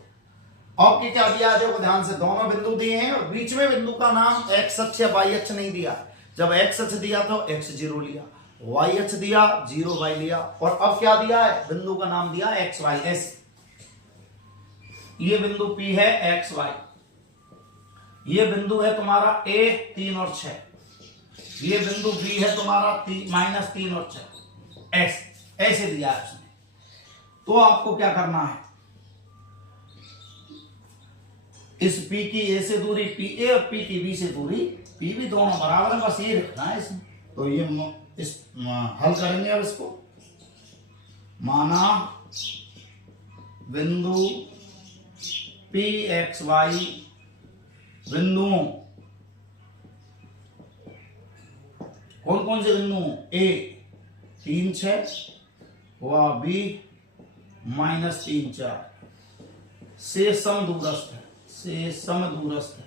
अब क्या दिया है देखो ध्यान से, दोनों बिंदु दिए हैं और बीच में बिंदु का नाम x अक्ष या y अक्ष नहीं दिया। जब x अक्ष दिया तो x 0 लिया, y अक्ष दिया 0 y लिया, और अब क्या दिया है? बिंदु का नाम दिया x y s। ये बिंदु P है x y, ये बिंदु है तुम्हारा A 3 और 6, ये बिंदु B है तुम्हारा -3 और 6, ऐसे दिया है उसने। तो आपको क्या करना है? इस P की A से दूरी PA और P की B से दूरी PB दोनों बराबर है, बस ये लिखना है इसमें। तो ये इस हल करेंगे अब इसको। माना बिंदु P x y बिंदुओं, कौन कौन से बिंदु? A 3, 6 व B -3, 4 से समदूरस्थ है,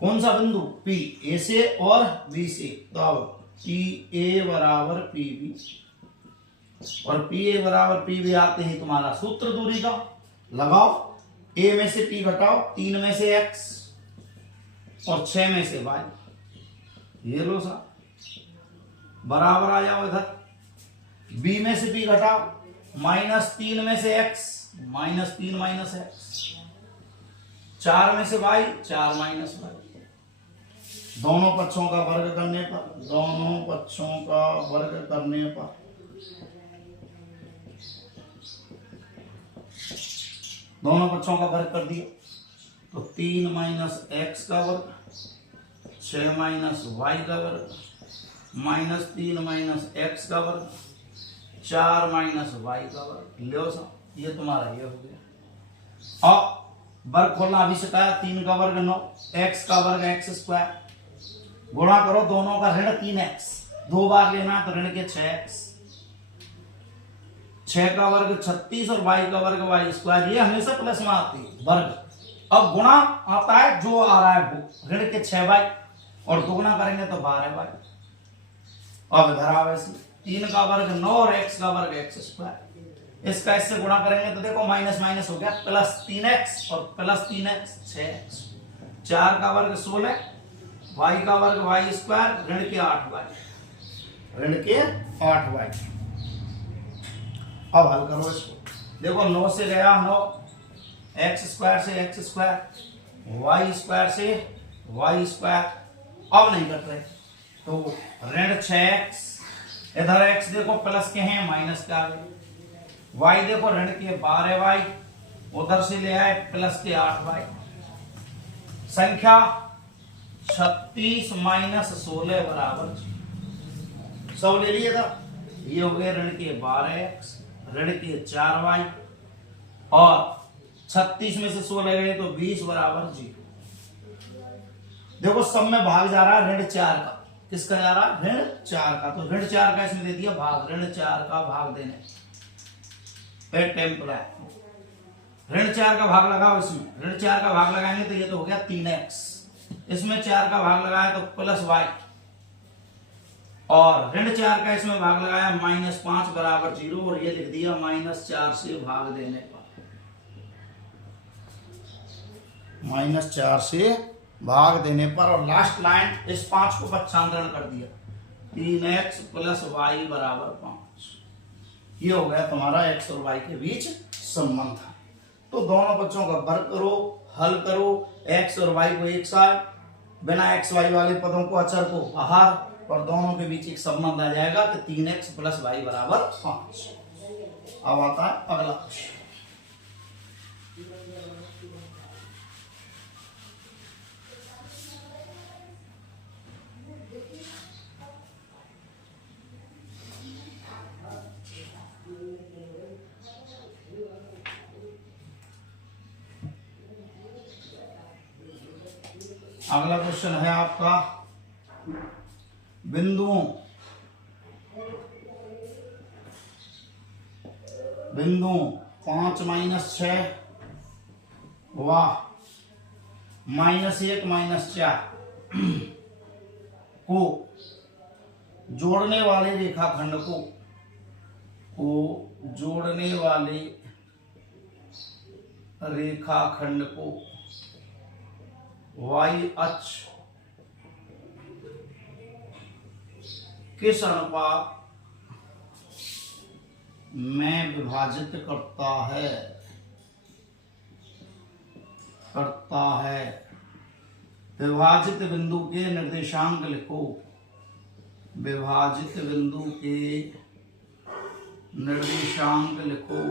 कौन सा बिंदु? P A से और B से। तो अब PA बराबर PB, और PA बराबर PB आते ही तुम्हारा सूत्र दूरी का लगाओ। A में से P घटाओ, 3 में से x और 6 में से y, ये लो सा बराबर आ जाओ इधर। B में से P घटाओ, -3 में से x, -3 - x, 4 में से y, 4 - y। दोनों पक्षों का वर्ग करने पर, दोनों पक्षों का वर्ग कर दिया तो 3 - x का वर्ग, 6 - y का वर्ग, -3 - x का वर्ग, 4 - y का वर्ग। लो सा, ये तुम्हारा ये हो गया। अब वर्ग खोलना अभी सिखाया। 3 का वर्ग 9, x का वर्ग x स्क्वायर, गुणा करो दोनों का ऋण 3x, 2 बार लेना तो ऋण के 6x, 6 का वर्ग 36 और y का वर्ग y स्क्वायर। ये हमेशा प्लस में आती है वर्ग। अब गुणा आता है जो आ रहा है वो, ऋण के 6y, और दोगुना करेंगे तो 12y। अब इधर आओ ऐसे, 3 का वर्ग 9 और x का वर्ग x स्क्वायर। इसका इससे गुणा करेंगे तो देखो माइनस माइनस हो गया, प्लस 3x और प्लस 3x 6x। 4 का वर्ग 16, y का वर्ग y स्क्वायर, ऋण के 8y, ऋण के 8y। अब हल करो इसको, देखो 9 से गया 9, x स्क्वायर से x स्क्वायर, y स्क्वायर से y स्क्वायर, अब नहीं कट रहे तो ऋण 6x, इधर x देखो प्लस के हैं माइनस का, y देखो ऋण के 12y, उधर से ले आए प्लस के 8y। संख्या 36 माइनस 16 बराबर 100 ले लिया था। ये हो गए ऋण के 12x, ऋण के 4y, और 36 में से 16 गए तो 20 बराबर 0। देखो सब में भाग जा रहा है ऋण 4 का, किसका जा रहा है? ऋण 4 का। तो ऋण 4 का इसमें दे दिया भाग, ऋण 4 का भाग देने पे टेम्परा, ऋण 4 का भाग लगाओ इसमें, ऋण 4 का भाग लगाएंगे तो ये तो हो गया 3x, इसमें 4 का भाग लगाया तो प्लस y, और ऋण 4 का इसमें भाग लगाया -5 बराबर 0, और ये लिख दिया -4 से भाग देने पर, -4 से भाग देने पर, और लास्ट लाइन इस 5 को पक्षांतरण कर दिया, 3x प्लस y बराबर 5। ये हो गया तुम्हारा x और y के बीच संबंध है। तो दोनों बच्चों का वर्ग करो, हल करो, x और y को एक साथ, बिना x y वाले पदों को अचर को बाहर, और दोनों के बीच एक संबंध आ जाएगा कि 3x प्लस y बराबर 5। अब आता है अगला क्वेश्चन। अगला क्वेश्चन है आपका बिंदुओं 5 - 6 व -1 - 4 को जोड़ने वाले रेखाखंड को जोड़ने वाले रेखाखंड को y अक्ष किस अनुपात में विभाजित करता है। विभाजित बिंदु के निर्देशांक लिखो, विभाजित बिंदु के निर्देशांक लिखो।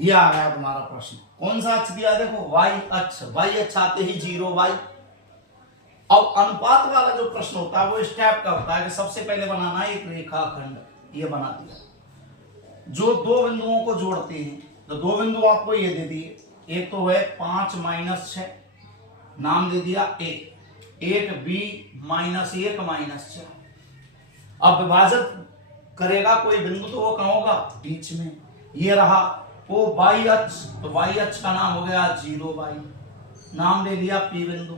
ये आ गया तुम्हारा प्रश्न। कौन सा अक्ष दिया? देखो y अक्ष, y अक्ष आते ही 0y। अब अनुपात वाला जो प्रश्न होता है वो इस टाइप का होता है कि सबसे पहले बनाना है एक रेखाखंड, ये बना दिया, जो दो बिंदुओं को जोड़ते हैं। तो दो बिंदु आपको ये दे दिए, एक तो है 5 - 6, नाम दे दिया एक b -1 - 4। अब विभाजित करेगा कोई बिंदु तो वो कहाँ होगा? बीच में। ये रहा वो y अक्ष, तो y अक्ष का नाम हो गया 0y, नाम ले लिया p बिंदु।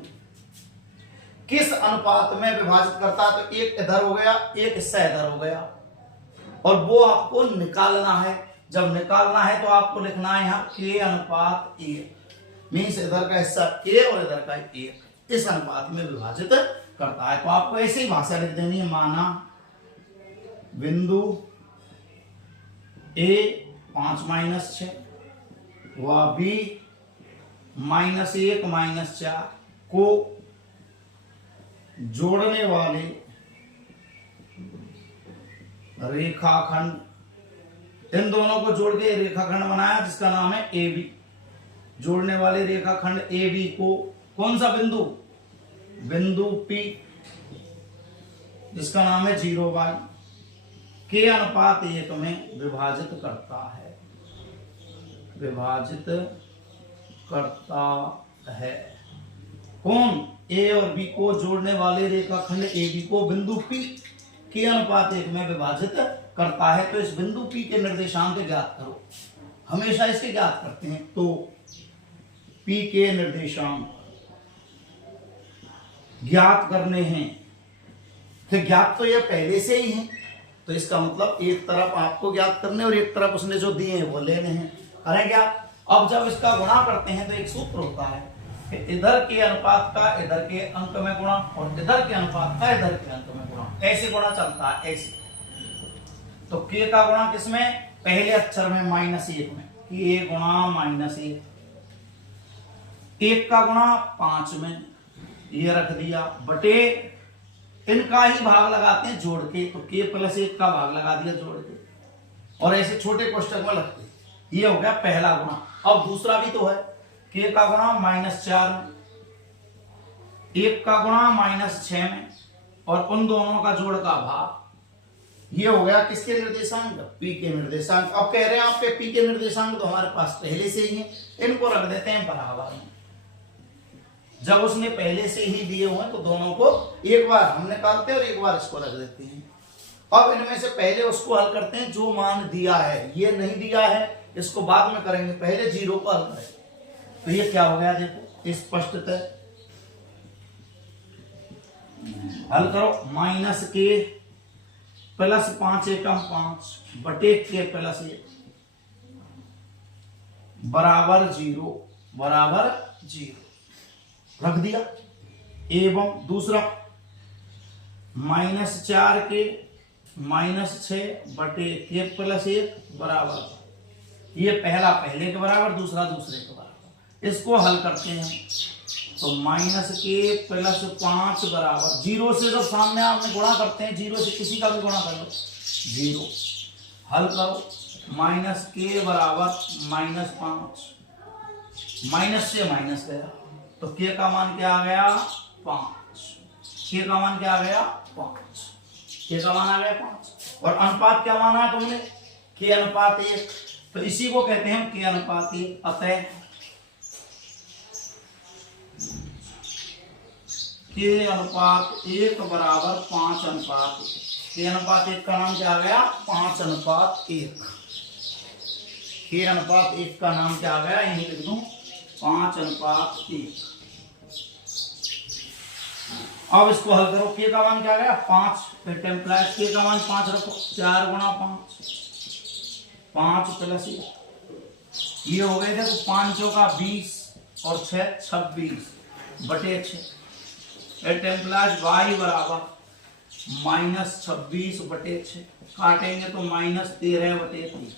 किस अनुपात में विभाजित करता है? तो एक इधर हो गया, एक हिस्सा इधर हो गया, और वो आपको निकालना है। जब निकालना है तो आपको लिखना है यहाँ k/1, मीन्स इधर का हिस्सा a और इधर का 1 इस अनुपात में विभाजित करता है। तो आपको ऐसे ही भाषा लिख देनी है, माना बिंदु a 5 - 6 व b -1 - 4 को जोड़ने वाले रेखाखंड, इन दोनों को जोड़ के रेखाखंड बनाया जिसका नाम है AB। जोड़ने वाले रेखाखंड AB को कौन सा बिंदु? बिंदु P जिसका नाम है 0y k/1 में विभाजित करता है, विभाजित करता है। कौन? A और B को जोड़ने वाले रेखाखंड AB को बिंदु P k/1 में विभाजित करता है। तो इस बिंदु P के निर्देशांक ज्ञात करो, हमेशा इसके ज्ञात करते हैं। तो P के निर्देशांक ज्ञात करने हैं। तो ज्ञात तो ये पहले से ही है, तो इसका मतलब एक तरफ आपको ज्ञात करने और एक तरफ उसने जो दिए हैं वो लेने हैं। अरे क्या, अब जब इसका गुणा करते हैं तो एक सूत्र होता है कि इधर के अनुपात का इधर के अंक में गुणा और इधर के अनुपात का इधर के अंक में गुणा, ऐसे गुणा चलता है ऐसे। तो के का गुणा किसमें, पहले अक्षर में -1 में, के गुणा -1, 1 का गुणा 5 में, ये रख दिया बटे इनका ही भाग लगाते हैं जोड़ के, तो k + 1 का भाग लगा दिया जोड़ के, और ऐसे छोटे कोष्टक में लगते। ये हो गया पहला गुणा। अब दूसरा भी तो है, k का गुणा -4 में, 1 का गुणा -6 में, और उन दोनों का जोड़ का भाग। ये हो गया किसके निर्देशांक, p के निर्देशांक। अब कह रहे हैं आपके p के निर्देशांक तो हमारे पास पहले से ही है, इनको रख देते हैं बराबर में। जब उसने पहले से ही दिए हुए तो दोनों को एक बार हम निकालते हैं और एक बार इसको रख देते हैं। अब इनमें से पहले उसको हल करते हैं जो मान दिया है, ये नहीं दिया है इसको बाद में करेंगे, पहले 0 को हल करें। तो ये क्या हो गया देखो स्पष्टतः, हल करो, -k + 5 एकम 5 बटे k + 1 बराबर 0 रख दिया। एवं दूसरा -4k -6 बटे k + 1 बराबर, ये पहला पहले के बराबर, दूसरा दूसरे के बराबर। इसको हल करते हैं तो -k + 5 बराबर 0 से जब सामने आपने गुणा करते हैं, 0 से किसी का भी गुणा कर लो 0, हल करो, -k बराबर -5, माइनस से माइनस गया तो k का मान क्या आ गया 5, k का मान क्या आ गया 5, k का मान आ गया 5। और अनुपात क्या माना है तुमने, k अनुपात 1, तो इसी को कहते हैं k अनुपात 1। अतः k अनुपात 1 बराबर 5 अनुपात 1। k अनुपात 1 का नाम क्या आ गया 5 अनुपात 1। k अनुपात 1 का नाम क्या आ गया, यही लिख दूं 5 अनुपात 1। अब इसको हल करो, k का मान क्या आ गया 5, फिर टेम्पलेट k का मान 5 रखो, 4 गुणा 5 + 1, ये हो गए देखो 5 का 20 और 6 26 बटे 6। टेम्पलेट y बराबर -26 बटे 6, काटेंगे तो -13 बटे 3,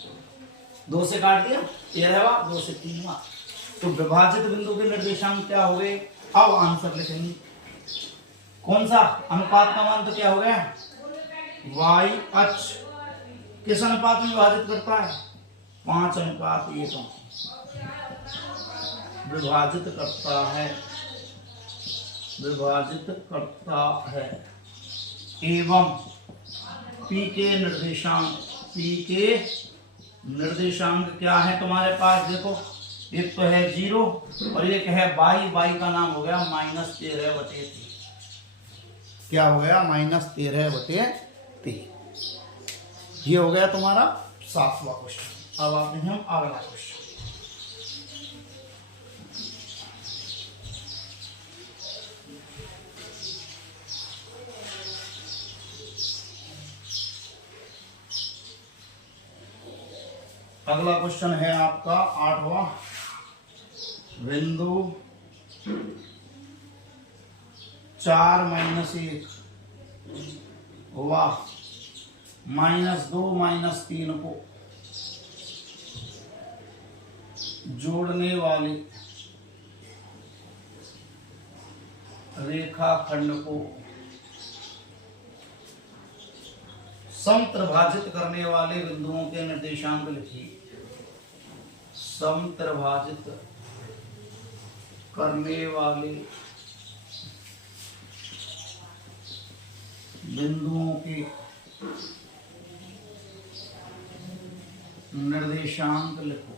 2 से काट दिया 13वां, 2 से 3वां। तो विभाजित बिंदु के निर्देशांक क्या हो गए। अब आंसर लिखेंगे, कौन सा अनुपात का मान तो क्या हो गया y अक्ष किस अनुपात में विभाजित करता है 5 अनुपात 1 विभाजित करता है। एवं p के निर्देशांक क्या है तुम्हारे पास, देखो एक तो है 0 और एक है y का नाम हो गया -13 बटे 3। क्या हो गया -13 बटे 3। ये हो गया तुम्हारा 7वां क्वेश्चन। अब आते हैं हम अगला क्वेश्चन। अगला क्वेश्चन है आपका 8वां, बिंदु 4 - 1 व -2 - 3 को जोड़ने वाले रेखाखंड को समत्रिभाजित करने वाले बिंदुओं के निर्देशांक लिखिए। समत्रिभाजित करने वाले बिंदुओं के निर्देशांक लिखो।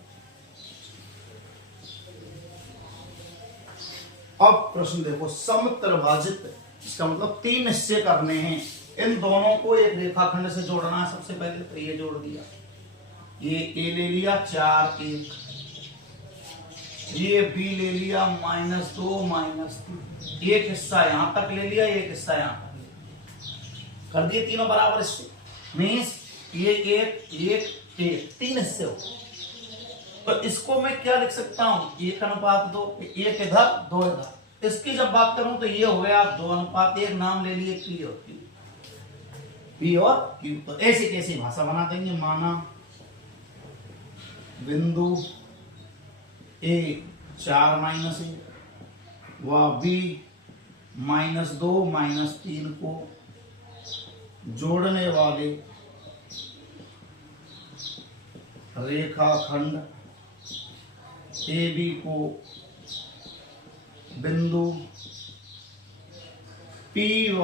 अब प्रश्न देखो, समत्रिभाजित इसका मतलब 3 हिस्से करने हैं, इन दोनों को एक रेखाखंड से जोड़ना है। सबसे पहले तो ये जोड़ दिया, ये a ले लिया 4 1, ये बी ले लिया -2 -3, एक हिस्सा यहां तक ले लिया, एक हिस्सा यहां तक ले लिया, कर दिए तीनों बराबर हिस्से। मीन्स ये एक 3 हिस्से हो। तो इसको मैं क्या लिख सकता हूं, 1:2, 1 इधर 2 इधर। इसकी जब बात करूं तो ये हो गया 2:1, नाम ले लिए पी और क्यू, पी और क्यू। तो ऐसी कैसी भाषा बना देंगे, माना बिंदु ए 4 -1 व बी -2 -3 को जोड़ने वाले रेखाखंड ए बी को बिंदु पी व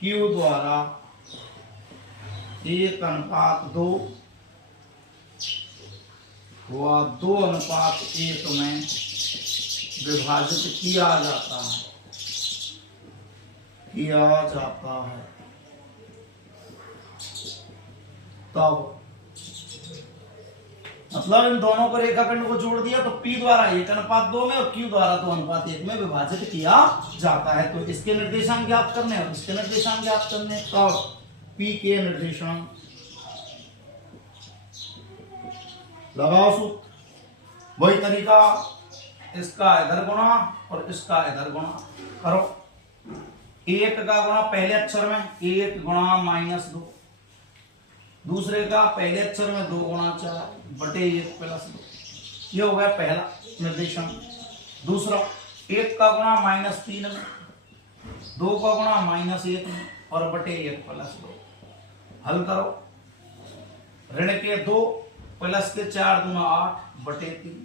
क्यू द्वारा 1:2 व 2:1 में विभाजित किया जाता है। तब मतलब इन दोनों को रेखाखंड को जोड़ दिया तो P द्वारा 1:2 में और Q द्वारा 2:1 में विभाजित किया जाता है। तो इसके निर्देशांक ज्ञात करने और इसके निर्देशांक ज्ञात करने। तो P के निर्देशांक लगाओ सूत्र, वही तरीका, इसका इधर गुणा और इसका इधर गुणा करो। 1 का गुणा पहले अक्षर में 1 गुणा -2, दूसरे का पहले अक्षर में 2 गुणा 4 बटे 1 + 2, ये हो गया पहला निर्देशांक। दूसरा 1 का गुणा -3 में, 2 का गुणा -1 में और बटे 1 + 2। हल करो, ऋण के 2 प्लस के 4 दूना 8 बटे 3,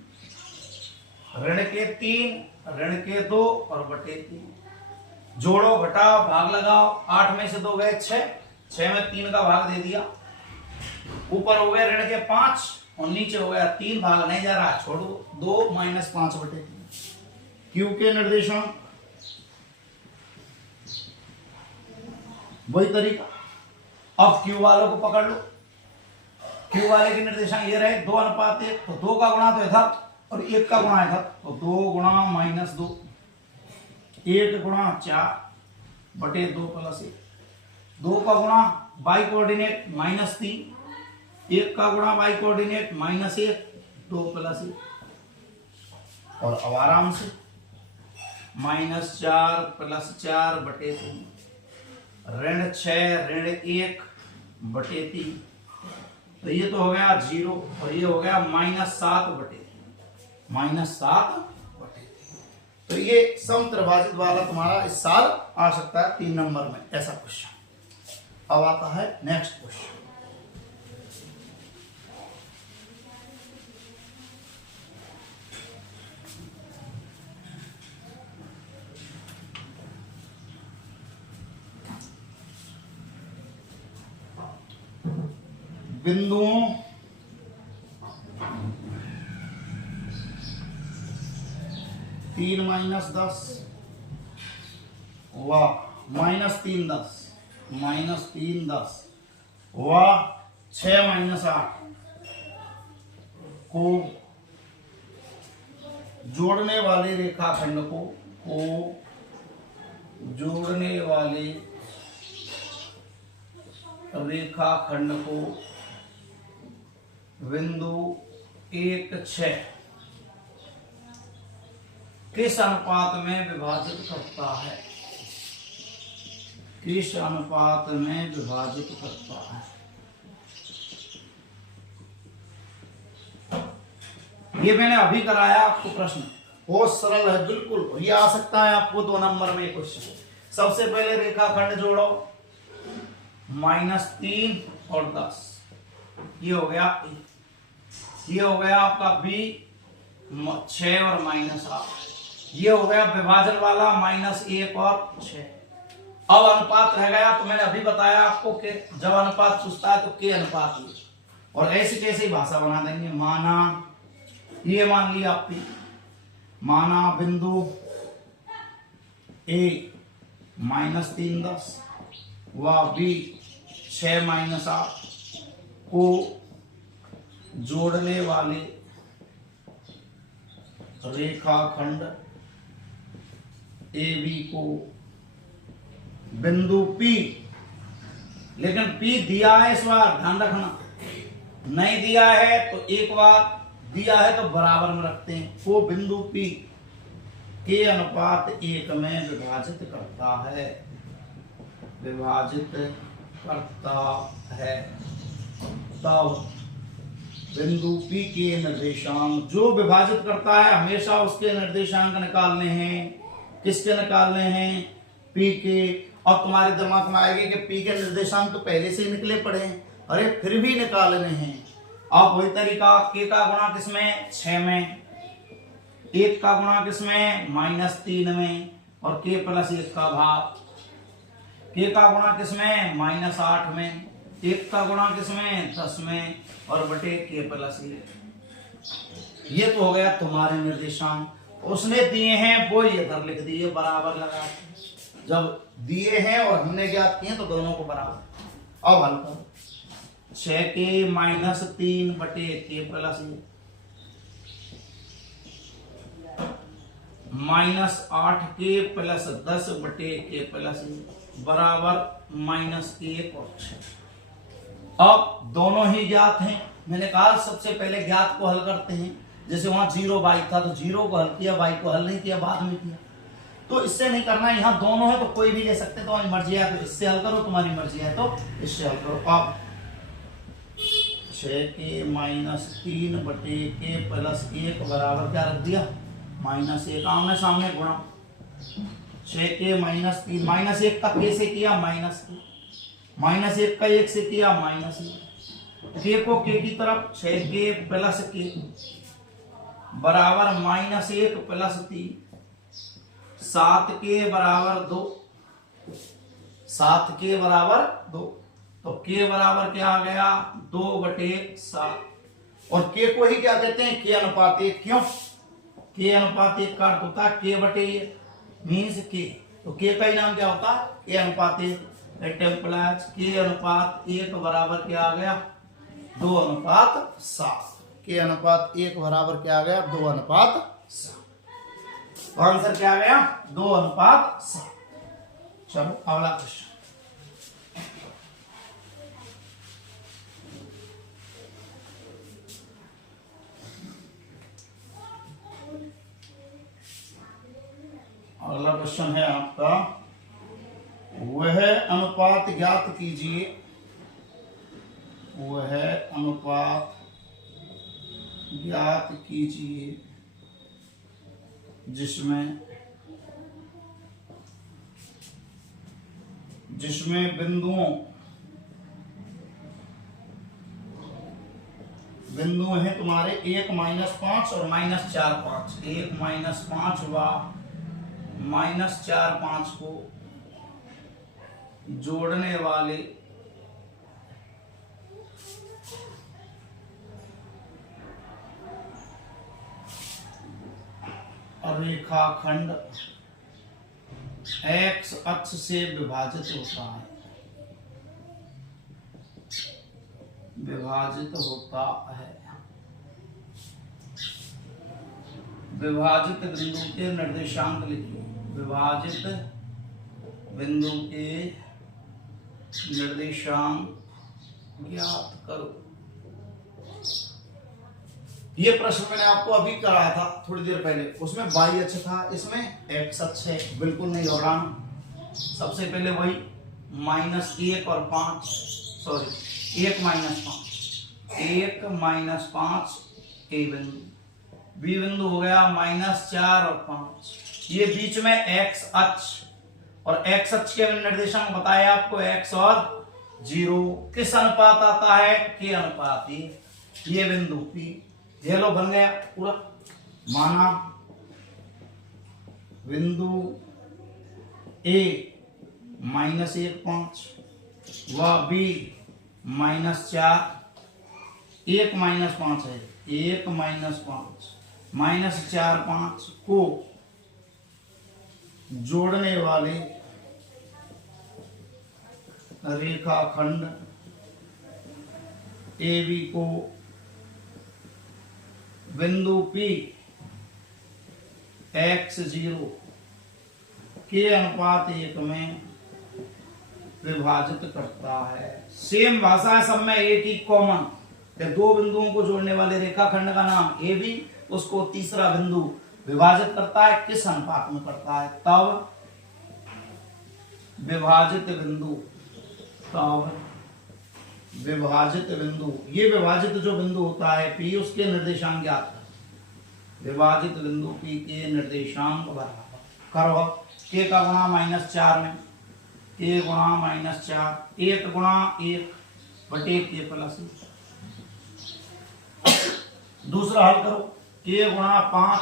ऋण के 3 ऋण के 2 और बटे 3। जोड़ो घटाओ भाग लगाओ, 8 में से 2 गए 6, 6 में 3 का भाग दे दिया। ऊपर हो गया ऋण के 5 और नीचे हो गया 3, भाग नहीं जा रहा, छोड़ो 2 - 5 बटे 3। क्यू के निर्देशांक वही तरीका। अब क्यू वालों को पकड़ लो। क्यू वाले के निर्देशांक ये रहे 2:1, तो 2 का गुणा तो इधर और 1 का गुणा इधर, तो 2 गुणा -2, 1 गुणा 4 बटे 2 + 1, 2 का गुणा बाई कोऑर्डिनेट -3, 1 का गुणा बाई कोऑर्डिनेट -1, 2 + 1। और अब आराम से -4 + 4 बटे 3, ऋण 6 ऋण 1 बटे 3, तो ये तो हो गया 0 और ये हो गया -7 बटे 3। तो ये समत्रिभाजित वाला तुम्हारा इस साल आ सकता है 3 नंबर में ऐसा क्वेश्चन। अब आता है नेक्स्ट क्वेश्चन। बिंदुओं तीन -10 व -3 10 व 6 - 8 को जोड़ने वाले रेखाखंड को जोड़ने वाले रेखाखंड को बिंदु 1 6 किस अनुपात में विभाजित करता है, किस अनुपात में विभाजित करता है। ये मैंने अभी कराया आपको प्रश्न, बहुत सरल है बिल्कुल, ये आ सकता है आपको 2 नंबर में क्वेश्चन। सबसे पहले रेखाखंड जोड़ो, -3 और 10, ये हो गया A, ये हो गया आपका B 6 और -8, ये हो गया विभाजन वाला -1 और 6। अब अनुपात रह गया, तो मैंने अभी बताया आपको कि जब अनुपात पूछता है तो के अनुपात ये, और ऐसी कैसी भाषा बना देंगे। माना ये मान लिया आपने, माना बिंदु A -3 10 व B 6 - 8 को जोड़ने वाले रेखाखंड AB को बिंदु P, लेकिन P दिया है इस बार, ध्यान रखना, नहीं दिया है तो एक बार, दिया है तो बराबर में रखते हैं, वो बिंदु P के अनुपात 1 में विभाजित करता है, विभाजित करता है। तब बिंदु P के निर्देशांक, जो विभाजित करता है हमेशा उसके निर्देशांक निकालने हैं। किसके निकालने हैं? P के। और तुम्हारे दिमाग में आएगा कि P के निर्देशांक तो पहले से ही निकले पड़े हैं, अरे फिर भी निकालने हैं। अब वही तरीका, K का गुणा किसमें? 6 में, 1 का गुणा किसमें? -3 में, और K + 1 का भाग। K का गुणा किसमें? -8 में, 1 का गुणा किसमें? 10 में, और बटे K + 1। ये तो हो गया तुम्हारे निर्देशांक। उसने दिए हैं वो ये इधर लिख दिए बराबर लगा के। जब दिए हैं और हमने ज्ञात किए तो दोनों को बराबर। अब हल करो, 6K - 3 बटे K + 1 -8K + 10 बटे K + 1 बराबर -1 और 6। अब दोनों ही ज्ञात हैं। मैंने कहा सबसे पहले ज्ञात को हल करते हैं। जैसे वहां 0 y था तो 0 को हल किया, y को हल नहीं किया, बाद में किया। तो इससे नहीं करना, यहाँ दोनों है तो कोई भी ले सकते, तुम्हारी मर्जी है तो इससे हल करो, तुम्हारी मर्जी है तो इससे हल करो। अब 6K - 3 बटे K + 1 बराबर क्या रख दिया? -1। आमने सामने गुणा, 6K - 3, -1 का K से किया -1 का 1 से किया -1, K को K की तरफ, 6K + K बराबर -1 + 3, 7K बराबर 2, 7K बराबर 2, तो K बराबर क्या आ गया? 2/7। और K को ही क्या कहते हैं? K अनुपात 1। क्यों? K अनुपात 1 का अर्थ होता है K/1 मीन्स K। तो K का ही नाम क्या होता है? K अनुपात 1। इट इम्प्लाइज K अनुपात 1 बराबर क्या आ गया? 2/7। K अनुपात 1 बराबर क्या आ गया? 2/7। तो आंसर क्या आ गया? 2/7। चलो अगला क्वेश्चन। अगला क्वेश्चन है आपका, वह अनुपात ज्ञात कीजिए, वह अनुपात ज्ञात कीजिए जिसमें बिंदु हैं तुम्हारे 1 - 5 और -4 5। 1 - 5 व -4 5 को जोड़ने वाले रेखाखंड X अक्ष से विभाजित होता है, विभाजित होता है। विभाजित बिंदु के निर्देशांक लिखिए, विभाजित बिंदु के निर्देशांक ज्ञात करो। ये प्रश्न मैंने आपको अभी कराया था थोड़ी देर पहले, उसमें y अक्ष था, इसमें x अक्ष है, बिल्कुल नहीं दोहराना। सबसे पहले वही -1 और 5, सॉरी 1 - 5, 1 - 5 a बिंदु, b बिंदु हो गया -4 और 5। ये बीच में x अक्ष, और x अक्ष के निर्देशांक बताया आपको x और 0 किस अनुपात आता है? K अनुपात। ये बिंदु P, ये लो बन गया पूरा। माना बिंदु A -1 5 व B -4, 1 - 5 है, 1 - 5 -4 5 को जोड़ने वाले रेखाखंड AB को बिंदु P x0 के अनुपात 1 में विभाजित करता है। सेम भाषा है सब में, एक ही कॉमन, दो बिंदुओं को जोड़ने वाले रेखाखंड का नाम ए बी, उसको तीसरा बिंदु विभाजित करता है, किस अनुपात में करता है, तब विभाजित बिंदु, तब विभाजित बिंदु, ये विभाजित जो बिंदु होता है पी, उसके निर्देशांक ज्ञात कर, विभाजित बिंदु पी के निर्देशांक बराबर करो के का गुणा -4 में, के गुणा -4, 1 गुणा 1 बटे के प्लस 1। दूसरा हल करो, के गुणा 5,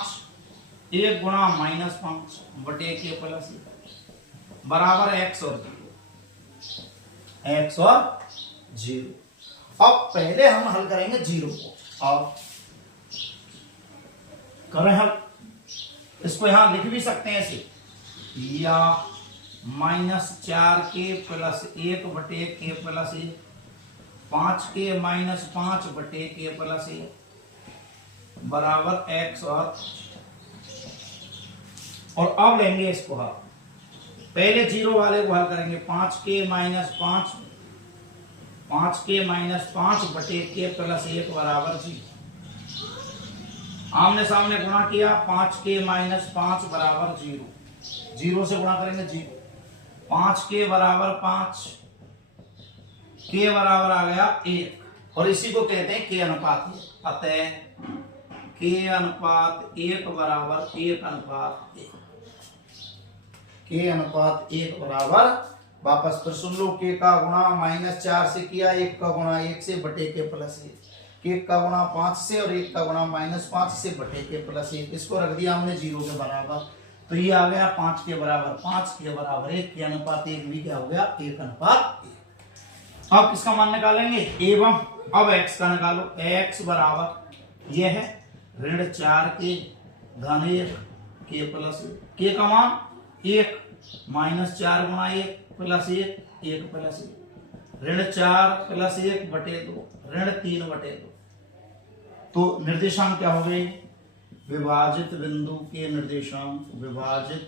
1 गुणा -5 बटे के प्लस 1 बराबर x और 0, x और 0। अब पहले हम हल करेंगे 0 को, अब करें हल। इसको यहां लिख भी सकते हैं ऐसे, या -4 के प्लस 1 बटे के प्लस 1, 5 के -5 बटे के प्लस 1 बराबर x और अब लेंगे इसको हल। पहले 0 वाले को हल करेंगे, 5 के -5 बटे के प्लस 1 बराबर 0। आमने सामने गुणा किया, 5 के -5 बराबर 0, 0 से गुणा करेंगे 0, 5 के बराबर 5, के बराबर आ गया 1, और इसी को कहते हैं के अनुपात 1। अतः के अनुपात 1 बराबर 1 अनुपात 1, के अनुपात 1 बराबर, वापस फिर सुन लो, के का गुणा -4 से किया, 1 का गुणा 1 से बटे के प्लस 1, के का गुणा 5 से और 1 का गुणा -5 से बटे के प्लस 1, इसको रख दिया हमने 0 के बराबर, तो ये आ गया 5 के बराबर 5, के बराबर 1, के अनुपात 1 भी क्या हो गया, 1 अनुपात 1। अब किसका मान निकालेंगे, एवं अब x का निकालो, x बराबर यह है ऋण 4 के धन 1 के प्लस 1, के का मान 1, -4 गुणा 1 प्लस 1, 1 प्लस 1, ऋण 4 प्लस 1 बटे 2, ऋण 3 बटे 2। तो निर्देशांक क्या हो गए, विभाजित बिंदु के निर्देशांक, विभाजित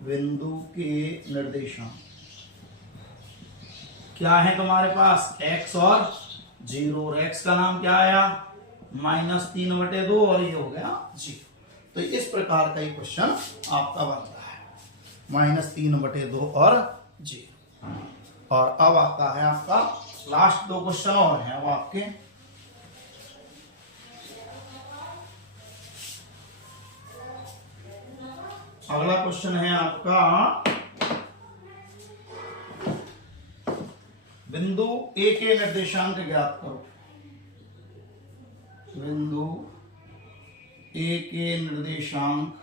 बिंदु के निर्देशांक क्या है तुम्हारे पास, x और 0, और x का नाम क्या आया, -3 बटे 2, और ये हो गया 0। तो इस प्रकार का एक क्वेश्चन आपका बनता है, -3 बटे 2 और 0। और अब आता है आपका लास्ट 2 क्वेश्चन और हैं वो आपके, अगला क्वेश्चन है आपका, बिंदु ए के निर्देशांक ज्ञात करो, बिंदु ए के निर्देशांक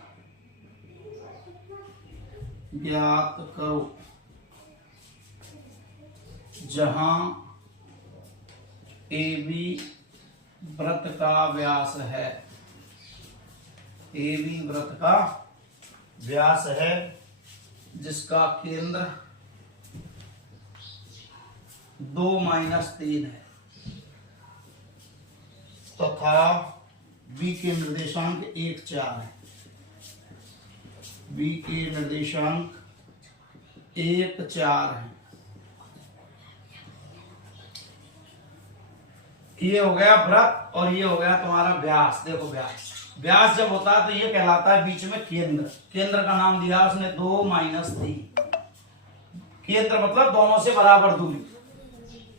ज्ञात करो जहां ए बी वृत्त का व्यास है, ए बी वृत्त का व्यास है जिसका केंद्र 2-3 है, तथा बी के निर्देशांक 1-4 है, बी के निर्देशांक 1-4 है। ये हो गया वृत्त और ये हो गया तुम्हारा व्यास। देखो व्यास, व्यास जब होता है तो ये कहलाता है बीच में केंद्र, केंद्र का नाम दिया उसने 2-3, केंद्र मतलब दोनों से बराबर दूरी।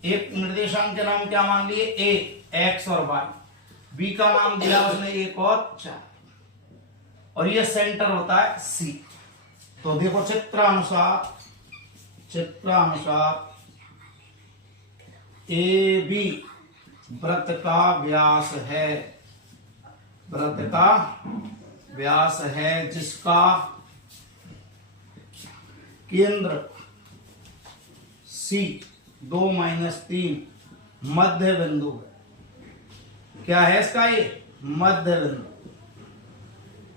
एक निर्देशांक के नाम क्या मान लिए, ए, एक्स और वाई, बी का नाम दिया उसने 1 और 4, और ये सेंटर होता है सी। तो देखो चित्रानुसार ए बी वृत्त का व्यास है, वृत्त का व्यास है जिसका केंद्र सी 2-3 मध्य बिंदु है। क्या है इसका, ये मध्य बिंदु।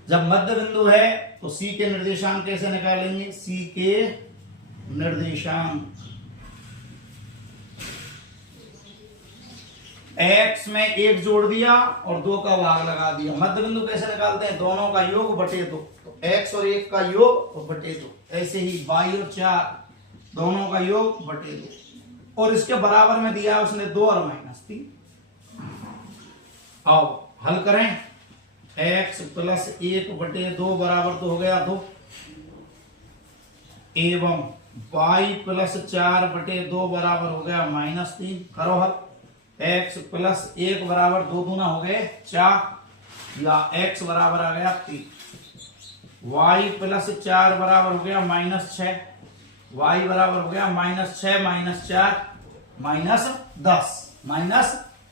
जब मध्य बिंदु है तो सी के निर्देशांक कैसे निकालेंगे, सी के निर्देशांक x में 1 जोड़ दिया और 2 का भाग लगा दिया। मध्य बिंदु कैसे निकालते हैं, दोनों का योग बटे 2। x और 1 का योग और बटे 2, ऐसे ही y और 4 दोनों का योग बटे 2, और इसके बराबर में दिया है उसने 2 और -3। आओ हल करें। x प्लस 1 बटे 2 बराबर तो हो गया 2, एवं y प्लस 4 बटे 2 बराबर हो गया -3। करो हल। x प्लस 1 बराबर 2 दूना हो गए 4, या x बराबर आ गया 3। y प्लस 4 बराबर हो गया -6, y बराबर हो गया -6 -4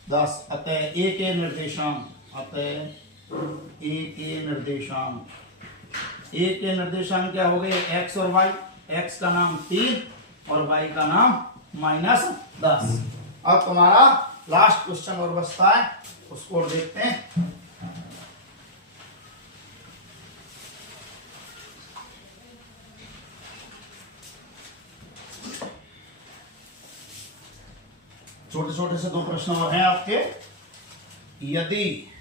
-10 अतः a के निर्देशांक, a के निर्देशांक क्या हो गए x और y, x का नाम 3 और y का नाम -10। अब तुम्हारा लास्ट क्वेश्चन और बचता है, उसको और देखते हैं। छोटे छोटे से 2 प्रश्न और हैं आपके। यदि